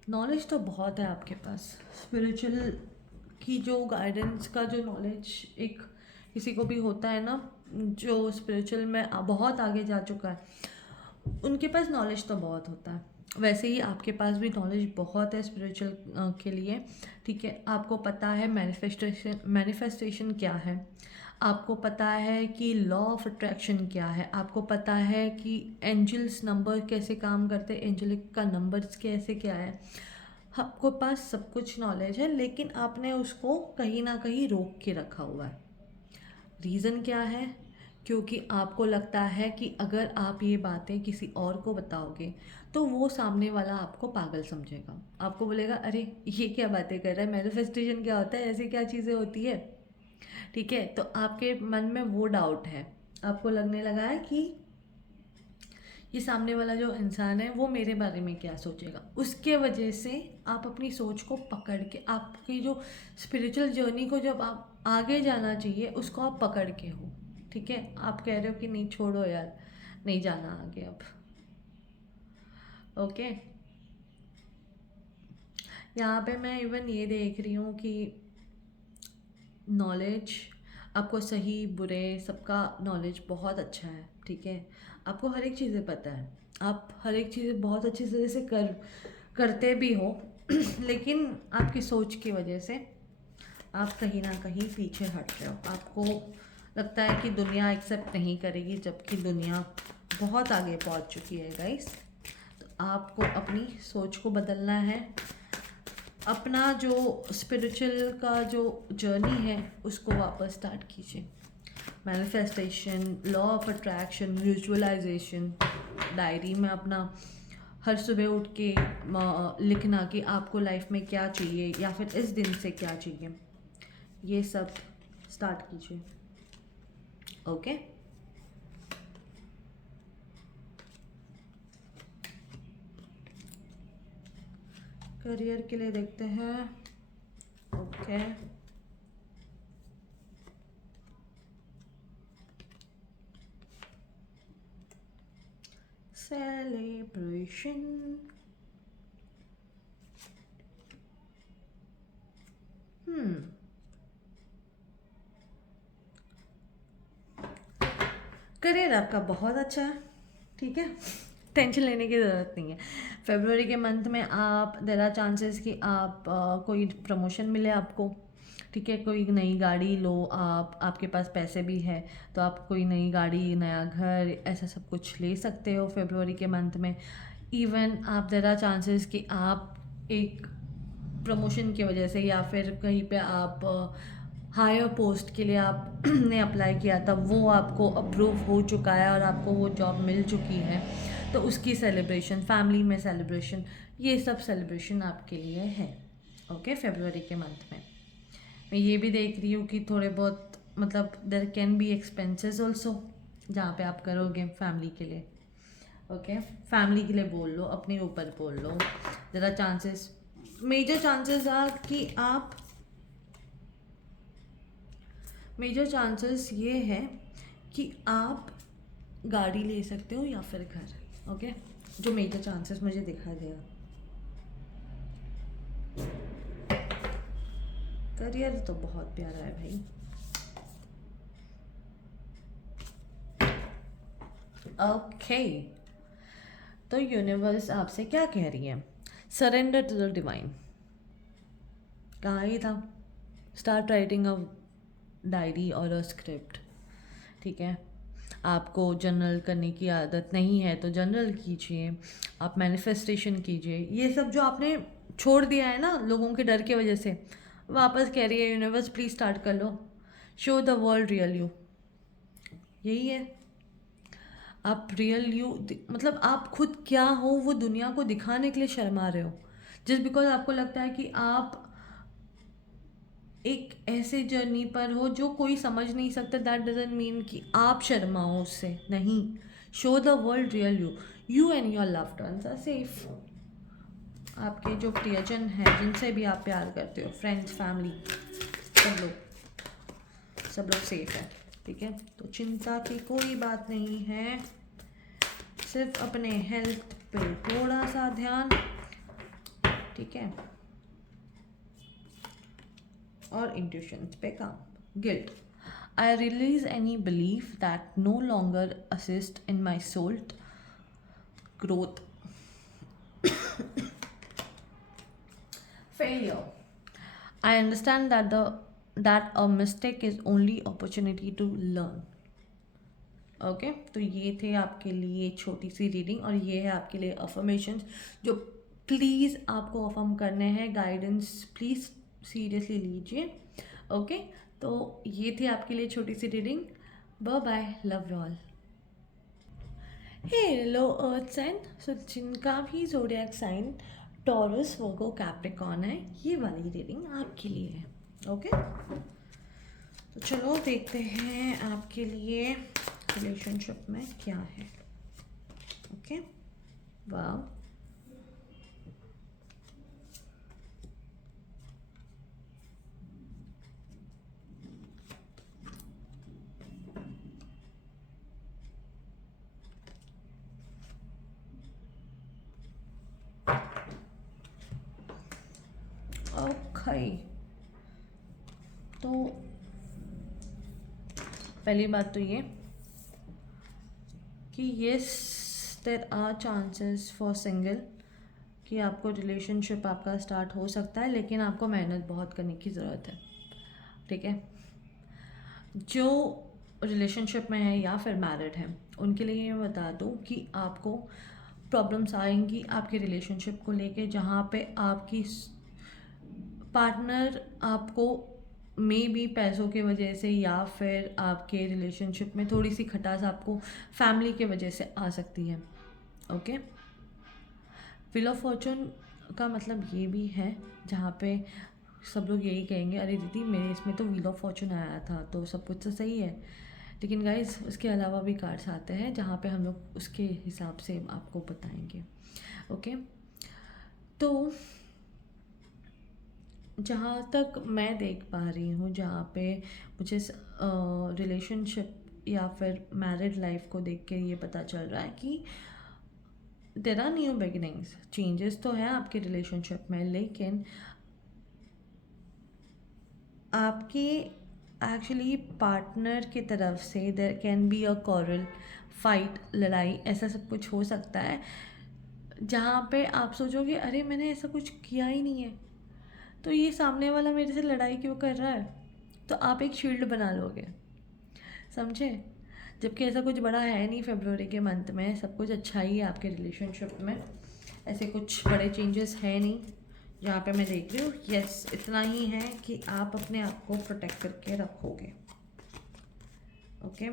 नॉलेज तो बहुत है आपके पास, स्पिरिचुअल की जो गाइडेंस का जो नॉलेज एक किसी को भी होता है ना, जो स्पिरिचुअल में बहुत आगे जा चुका है, उनके पास नॉलेज तो बहुत होता है। वैसे ही आपके पास भी नॉलेज बहुत है स्पिरिचुअल के लिए, ठीक है। आपको पता है मैनिफेस्टेशन क्या है, आपको पता है कि लॉ ऑफ अट्रैक्शन क्या है, आपको पता है कि एंजल्स नंबर कैसे काम करते हैं, एंजलिक का नंबर्स कैसे क्या है, आपको पास सब कुछ नॉलेज है, लेकिन आपने उसको कहीं ना कहीं रोक के रखा हुआ है। रीज़न क्या है? क्योंकि आपको लगता है कि अगर आप ये बातें किसी और को बताओगे तो वो सामने वाला आपको पागल समझेगा, आपको बोलेगा अरे ये क्या बातें कर रहा है, मैनिफेस्टेशन क्या होता है, ऐसी क्या चीज़ें होती है, ठीक है। तो आपके मन में वो डाउट है, आपको लगने लगा है कि ये सामने वाला जो इंसान है वो मेरे बारे में क्या सोचेगा, उसके वजह से आप अपनी सोच को पकड़ के, आपकी जो स्पिरिचुअल जर्नी को जब आप आगे जाना चाहिए उसको आप पकड़ के हो, ठीक है। आप कह रहे हो कि नहीं छोड़ो यार, नहीं जाना आगे अब, ओके। यहाँ पे मैं इवन ये देख रही हूँ कि नॉलेज आपको सही बुरे सबका नॉलेज बहुत अच्छा है, ठीक है। आपको हर एक चीज़ें पता है, आप हर एक चीज़ें बहुत अच्छी तरह से करते भी हो लेकिन आपकी सोच की वजह से आप कहीं ना कहीं पीछे हट रहे हो, आपको लगता है कि दुनिया एक्सेप्ट नहीं करेगी, जबकि दुनिया बहुत आगे पहुंच चुकी है गाइस। तो आपको अपनी सोच को बदलना है, अपना जो स्पिरिचुअल का जो जर्नी है उसको वापस स्टार्ट कीजिए। Manifestation, law of attraction, visualization, diary में अपना हर सुबह उठ के लिखना कि आपको लाइफ में क्या चाहिए या फिर इस दिन से क्या चाहिए, ये सब स्टार्ट कीजिए, ओके। करियर के लिए देखते हैं, ओके। सेलिब्रेशन, करियर आपका बहुत अच्छा है, ठीक है, टेंशन लेने की ज़रूरत नहीं है। फरवरी के मंथ में आप देयर आर चांसेस कि आप कोई प्रमोशन मिले आपको, ठीक है, कोई नई गाड़ी लो आप, आपके पास पैसे भी है तो आप कोई नई गाड़ी, नया घर, ऐसा सब कुछ ले सकते हो फरवरी के मंथ में। इवन आप देयर आर चांसेस कि आप एक प्रमोशन की वजह से या फिर कहीं पे आप हायर पोस्ट के लिए आपने अप्लाई किया था, वो आपको अप्रूव हो चुका है और आपको वो जॉब मिल चुकी है, तो उसकी सेलिब्रेशन, फैमिली में सेलिब्रेशन, ये सब सेलिब्रेशन आपके लिए है, ओके। फरवरी के मंथ में मैं ये भी देख रही हूँ कि थोड़े बहुत मतलब देर कैन बी एक्सपेंसेस ऑल्सो जहाँ पे आप करोगे फैमिली के लिए, ओके। फैमिली के लिए बोल लो, अपने ऊपर बोल लो, ज़रा चांसेस, मेजर चांसेस आर कि आप, मेजर चांसेस ये है कि आप गाड़ी ले सकते हो या फिर घर, ओके। जो मेजर चांसेस मुझे दिखा गया। करियर तो बहुत प्यारा है भाई, ओके। तो यूनिवर्स आपसे क्या कह रही है? सरेंडर टू द डिवाइन, कहा ही था, स्टार्ट राइटिंग अ डायरी और अ स्क्रिप्ट, ठीक है। आपको जर्नल करने की आदत नहीं है तो जर्नल कीजिए, आप मैनिफेस्टेशन कीजिए। ये सब जो आपने छोड़ दिया है ना लोगों के डर की वजह से, वापस कह रही है यूनिवर्स प्लीज़ स्टार्ट कर लो, show the world real you. यही है, आप रियल यू मतलब आप खुद क्या हो वो दुनिया को दिखाने के लिए शर्मा रहे हो, जस्ट बिकॉज आपको लगता है कि आप एक ऐसे जर्नी पर हो जो कोई समझ नहीं सकता। दैट डजंट मीन कि आप शर्माओ उससे, नहीं। Show the world real you, you and your loved ones are safe. आपके जो प्रियजन हैं जिनसे भी आप प्यार करते हो, फ्रेंड्स, फैमिली, सब लोग सेफ है, ठीक है। तो चिंता की कोई बात नहीं है, सिर्फ अपने हेल्थ पे थोड़ा सा ध्यान, ठीक है, और इंट्यूशंस पे काम। Guilt, I release any belief that no longer assist in my soul growth. Failure, I understand that a mistake is only opportunity to learn. Okay तो ये थे आपके लिए छोटी सी रीडिंग, और ये है आपके लिए अफर्मेशंस जो प्लीज़ आपको अफर्म करने हैं। गाइडेंस प्लीज़ सीरियसली लीजिए। ओके तो ये थी आपके लिए छोटी सी reading. Bye bye, love you all. Hello earth sign, so जिनका भी zodiac sign Taurus, Virgo, Capricorn है, ये वाली रीडिंग आपके लिए है। ओके तो चलो देखते हैं आपके लिए रिलेशनशिप में क्या है। ओके वाह, ओके तो पहली बात तो ये कि yes there are chances for single, कि आपको रिलेशनशिप आपका स्टार्ट हो सकता है, लेकिन आपको मेहनत बहुत करने की ज़रूरत है, ठीक है। जो रिलेशनशिप में है या फिर मैरिड है उनके लिए मैं बता दूं कि आपको प्रॉब्लम्स आएंगी आपके रिलेशनशिप को लेके, जहाँ पे आपकी पार्टनर आपको मे बी पैसों के वजह से या फिर आपके रिलेशनशिप में थोड़ी सी खटास आपको फैमिली के वजह से आ सकती है। ओके व्हील ऑफ फॉर्चून का मतलब ये भी है जहाँ पे सब लोग यही कहेंगे अरे दीदी मेरे इसमें तो व्हील ऑफ फॉर्चून आया था तो सब कुछ तो सही है, लेकिन गाइस उसके अलावा भी कार्ड्स आते हैं जहाँ पे हम लोग उसके हिसाब से आपको बताएंगे। ओके तो जहाँ तक मैं देख पा रही हूँ, जहाँ पे मुझे रिलेशनशिप या फिर मैरिड लाइफ को देख के ये पता चल रहा है कि there are new beginnings, changes तो है आपके रिलेशनशिप में, लेकिन आपके एक्चुअली पार्टनर की तरफ से there can be a quarrel, fight, लड़ाई, ऐसा सब कुछ हो सकता है जहाँ पे आप सोचोगे अरे मैंने ऐसा कुछ किया ही नहीं है, तो ये सामने वाला मेरे से लड़ाई क्यों कर रहा है, तो आप एक शील्ड बना लोगे, समझे। जबकि ऐसा कुछ बड़ा है नहीं, फरवरी के मंथ में सब कुछ अच्छा ही है आपके रिलेशनशिप में, ऐसे कुछ बड़े चेंजेस है नहीं जहाँ पे मैं देख रही हूँ। यस इतना ही है कि आप अपने आप को प्रोटेक्ट करके रखोगे। ओके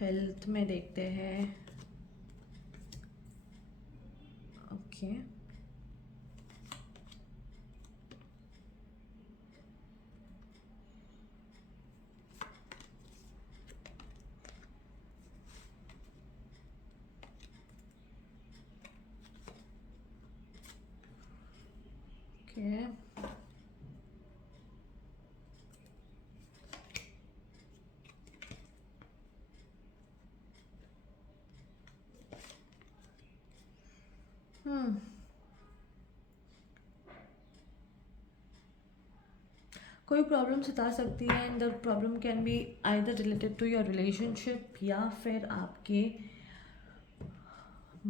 हेल्थ में देखते हैं। ओके ओके कोई प्रॉब्लम सता सकती है and the problem can be either related to your relationship या फिर आपके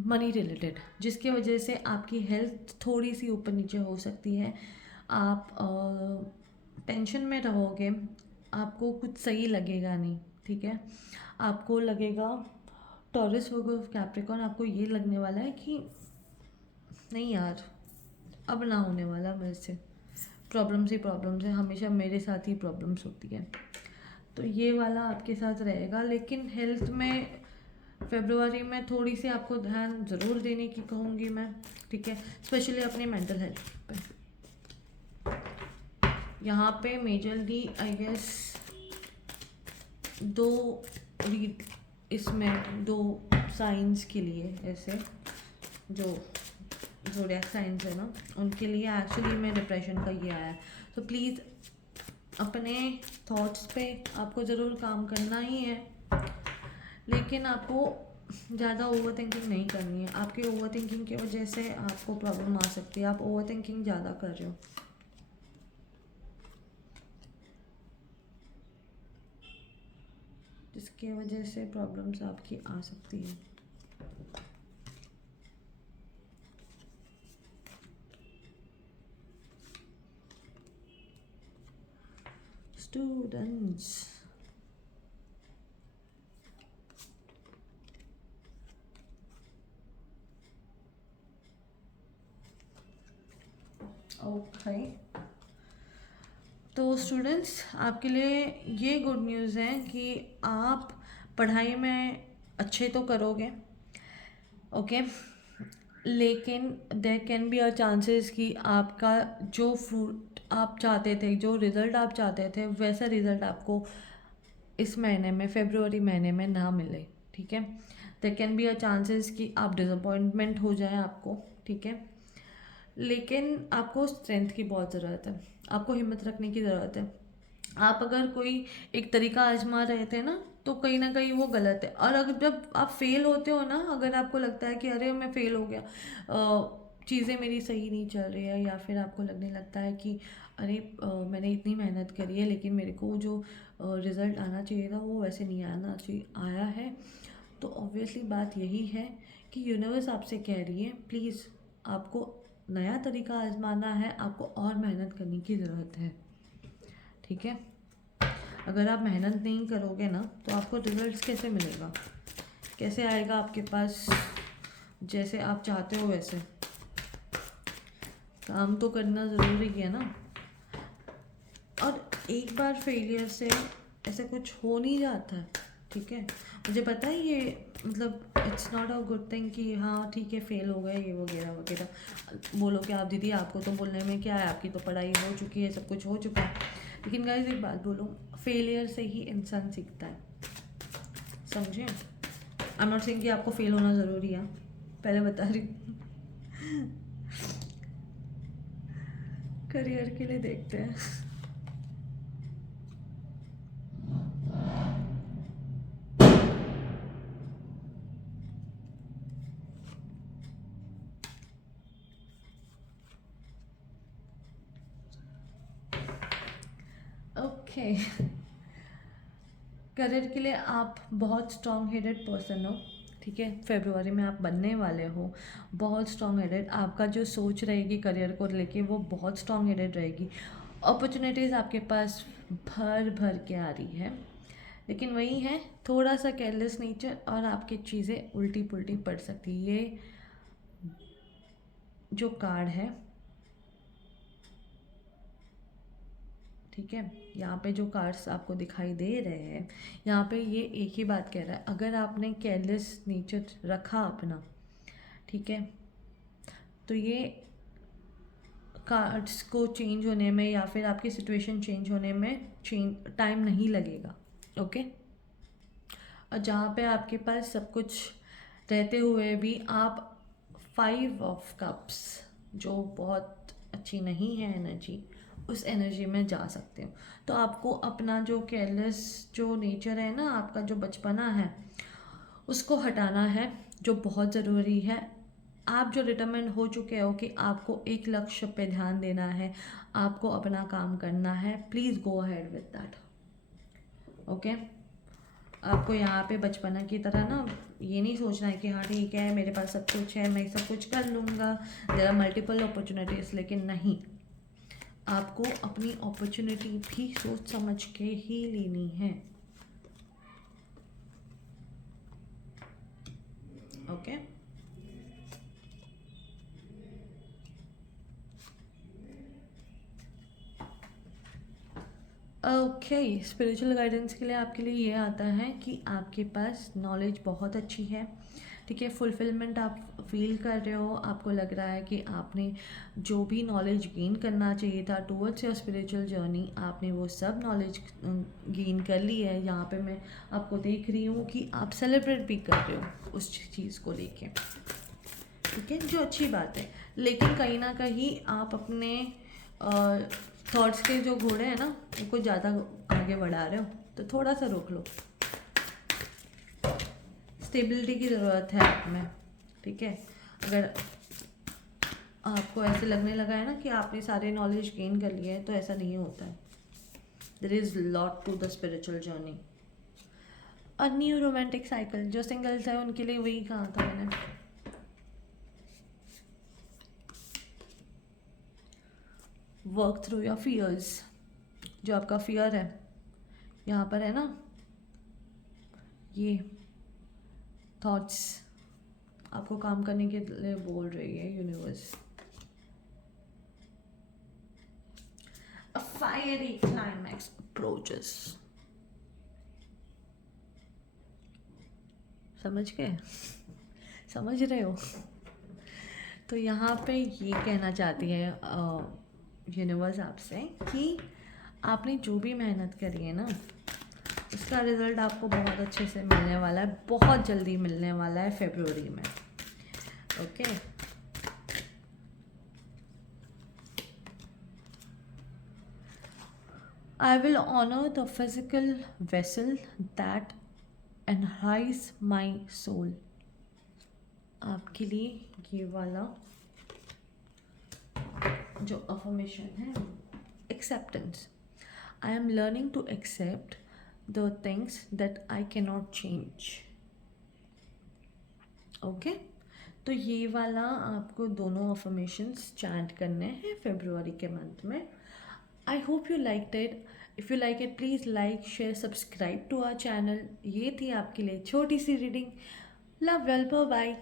मनी रिलेटेड, जिसकी वजह से आपकी हेल्थ थोड़ी सी ऊपर नीचे हो सकती है। आप टेंशन में रहोगे, आपको कुछ सही लगेगा नहीं, ठीक है। आपको लगेगा टॉरस वर्गो कैप्रिकॉर्न, आपको ये लगने वाला है कि नहीं यार अब ना होने वाला मेरे से, प्रॉब्लम्स ही प्रॉब्लम्स है, हमेशा मेरे साथ ही प्रॉब्लम्स होती है। तो ये वाला आपके साथ रहेगा। लेकिन हेल्थ में फरवरी में थोड़ी सी आपको ध्यान ज़रूर देने की कहूँगी मैं, ठीक है, स्पेशली अपनी मेंटल हेल्थ पे। यहाँ पे मेजरली आई गेस दो रीड इसमें दो साइंस के लिए, ऐसे जो ज़ोडिएक साइंस है ना उनके लिए एक्चुअली में डिप्रेशन का ये आया है। तो प्लीज़ अपने थॉट्स पे आपको ज़रूर काम करना ही है, लेकिन आपको ज़्यादा ओवर थिंकिंग नहीं करनी है। आपकी ओवर थिंकिंग की वजह से आपको प्रॉब्लम आ सकती है, आप ओवर थिंकिंग ज़्यादा कर रहे हो, जिसकी वजह से प्रॉब्लम्स आपकी आ सकती है। स्टूडेंट्स, ओके, तो स्टूडेंट्स आपके लिए ये गुड न्यूज़ है कि आप पढ़ाई में अच्छे तो करोगे, ओके, लेकिन there can be a chances कि आपका जो फ्रूट आप चाहते थे, जो रिज़ल्ट आप चाहते थे, वैसा रिज़ल्ट आपको इस महीने में, फरवरी महीने में ना मिले, ठीक है। There can be a chances कि आप डिसअपॉइंटमेंट हो जाए आपको, ठीक है। लेकिन आपको स्ट्रेंथ की बहुत ज़रूरत है, आपको हिम्मत रखने की ज़रूरत है। आप अगर कोई एक तरीका आजमा रहे थे ना, तो कहीं ना कहीं वो गलत है। और अगर जब आप फेल होते हो ना, अगर आपको लगता है कि अरे मैं फेल हो गया, चीज़ें मेरी सही नहीं चल रही है, या फिर आपको लगने लगता है कि अरे मैंने इतनी मेहनत करी है लेकिन मेरे को जो रिज़ल्ट आना चाहिए था वो वैसे नहीं आना चाहिए आया है, तो ऑब्वियसली बात यही है कि यूनिवर्स आपसे कह रही है प्लीज़ आपको नया तरीका आजमाना है, आपको और मेहनत करने की ज़रूरत है, ठीक है। अगर आप मेहनत नहीं करोगे ना तो आपको रिजल्ट्स कैसे मिलेगा, कैसे आएगा आपके पास जैसे आप चाहते हो वैसे। काम तो करना ज़रूरी है ना। और एक बार फेलियर से ऐसे कुछ हो नहीं जाता है, ठीक है। मुझे पता है ये मतलब it's not a good thing कि हाँ ठीक है फेल हो गए ये वगैरह वगैरह बोलो कि आप दीदी आपको तो बोलने में क्या है, आपकी तो पढ़ाई हो चुकी है, सब कुछ हो चुका है। लेकिन गाइस एक बात बोलूँ, फेलियर से ही इंसान सीखता है, समझे। आई एम नॉट सेइंग कि आपको फेल होना ज़रूरी है, पहले बता रही हूँ। करियर के लिए देखते हैं। ओके, करियर के लिए आप बहुत स्ट्रॉन्ग हेडेड पर्सन हो, ठीक है। फरवरी में आप बनने वाले हो बहुत स्ट्रॉन्ग हेडेड। आपका जो सोच रहेगी करियर को लेके वो बहुत स्ट्रॉन्ग हेडेड रहेगी। अपॉर्चुनिटीज़ आपके पास भर भर के आ रही है, लेकिन वही है थोड़ा सा केयरलेस नेचर और आपकी चीज़ें उल्टी पुल्टी पड़ सकती है। ये जो कार्ड है, ठीक है, यहाँ पे जो कार्ड्स आपको दिखाई दे रहे हैं, यहाँ पे ये एक ही बात कह रहा है, अगर आपने केयरलेस नेचर रखा अपना, ठीक है, तो ये कार्ड्स को चेंज होने में या फिर आपकी सिचुएशन चेंज होने में टाइम नहीं लगेगा, ओके। और जहाँ पे आपके पास सब कुछ रहते हुए भी आप 5 ऑफ कप्स, जो बहुत अच्छी नहीं है एनर्जी, उस एनर्जी में जा सकते हो। तो आपको अपना जो केयरलेस जो नेचर है ना, आपका जो बचपना है, उसको हटाना है, जो बहुत ज़रूरी है। आप जो डिटरमाइंड हो चुके हो कि आपको एक लक्ष्य पे ध्यान देना है, आपको अपना काम करना है, please go ahead with that, okay. आपको यहाँ पे बचपना की तरह ना ये नहीं सोचना है कि हाँ ठीक है मेरे पास सब कुछ है, मैं सब कुछ कर लूँगा, देयर आर मल्टीपल अपॉर्चुनिटीज़, लेकिन नहीं, आपको अपनी अपॉर्चुनिटी भी सोच समझ के ही लेनी है। ओके ओके स्पिरिचुअल गाइडेंस के लिए आपके लिए ये आता है कि आपके पास नॉलेज बहुत अच्छी है, ठीक है। फुलफिलमेंट आप फील कर रहे हो, आपको लग रहा है कि आपने जो भी नॉलेज गेन करना चाहिए था टूवर्ड्स योर स्पिरिचुअल जर्नी, आपने वो सब नॉलेज गेन कर ली है। यहाँ पे मैं आपको देख रही हूँ कि आप सेलिब्रेट भी कर रहे हो उस चीज़ को लेके, ठीक है, जो अच्छी बात है। लेकिन कहीं ना कहीं आप अपने थॉट्स के जो घोड़े हैं ना उनको ज़्यादा आगे बढ़ा रहे हो, तो थोड़ा सा रोक लो। स्टेबिलिटी की ज़रूरत है आप में, ठीक है। अगर आपको ऐसे लगने लगा है ना कि आपने सारे नॉलेज गेन कर लिए हैं, तो ऐसा नहीं होता है। There is lot to the spiritual journey. A new romantic cycle, जो सिंगल्स है उनके लिए वही कहा था मैंने। वर्क थ्रू योर फियर्स, जो आपका फियर है यहाँ पर है ना, ये थॉट्स आपको काम करने के लिए बोल रही है universe. A fiery climax approaches. समझ गए? समझ रहे हो? तो यहाँ पे ये कहना चाहती है यूनिवर्स आपसे कि आपने जो भी मेहनत करी है ना, उसका रिज़ल्ट आपको बहुत अच्छे से मिलने वाला है, बहुत जल्दी मिलने वाला है, फरवरी में। Okay I will honor the physical vessel that enhance my soul. आपके लिए ये वाला जो अफर्मेशन है, acceptance. I am learning to accept the things that I can not change. Okay, तो ये वाला आपको दोनों अफर्मेशंस चैंट करने हैं फरवरी के मंथ में। I hope you like it. If you like it please like share subscribe to our channel. ये थी आपके लिए छोटी सी रीडिंग। Love well, bye.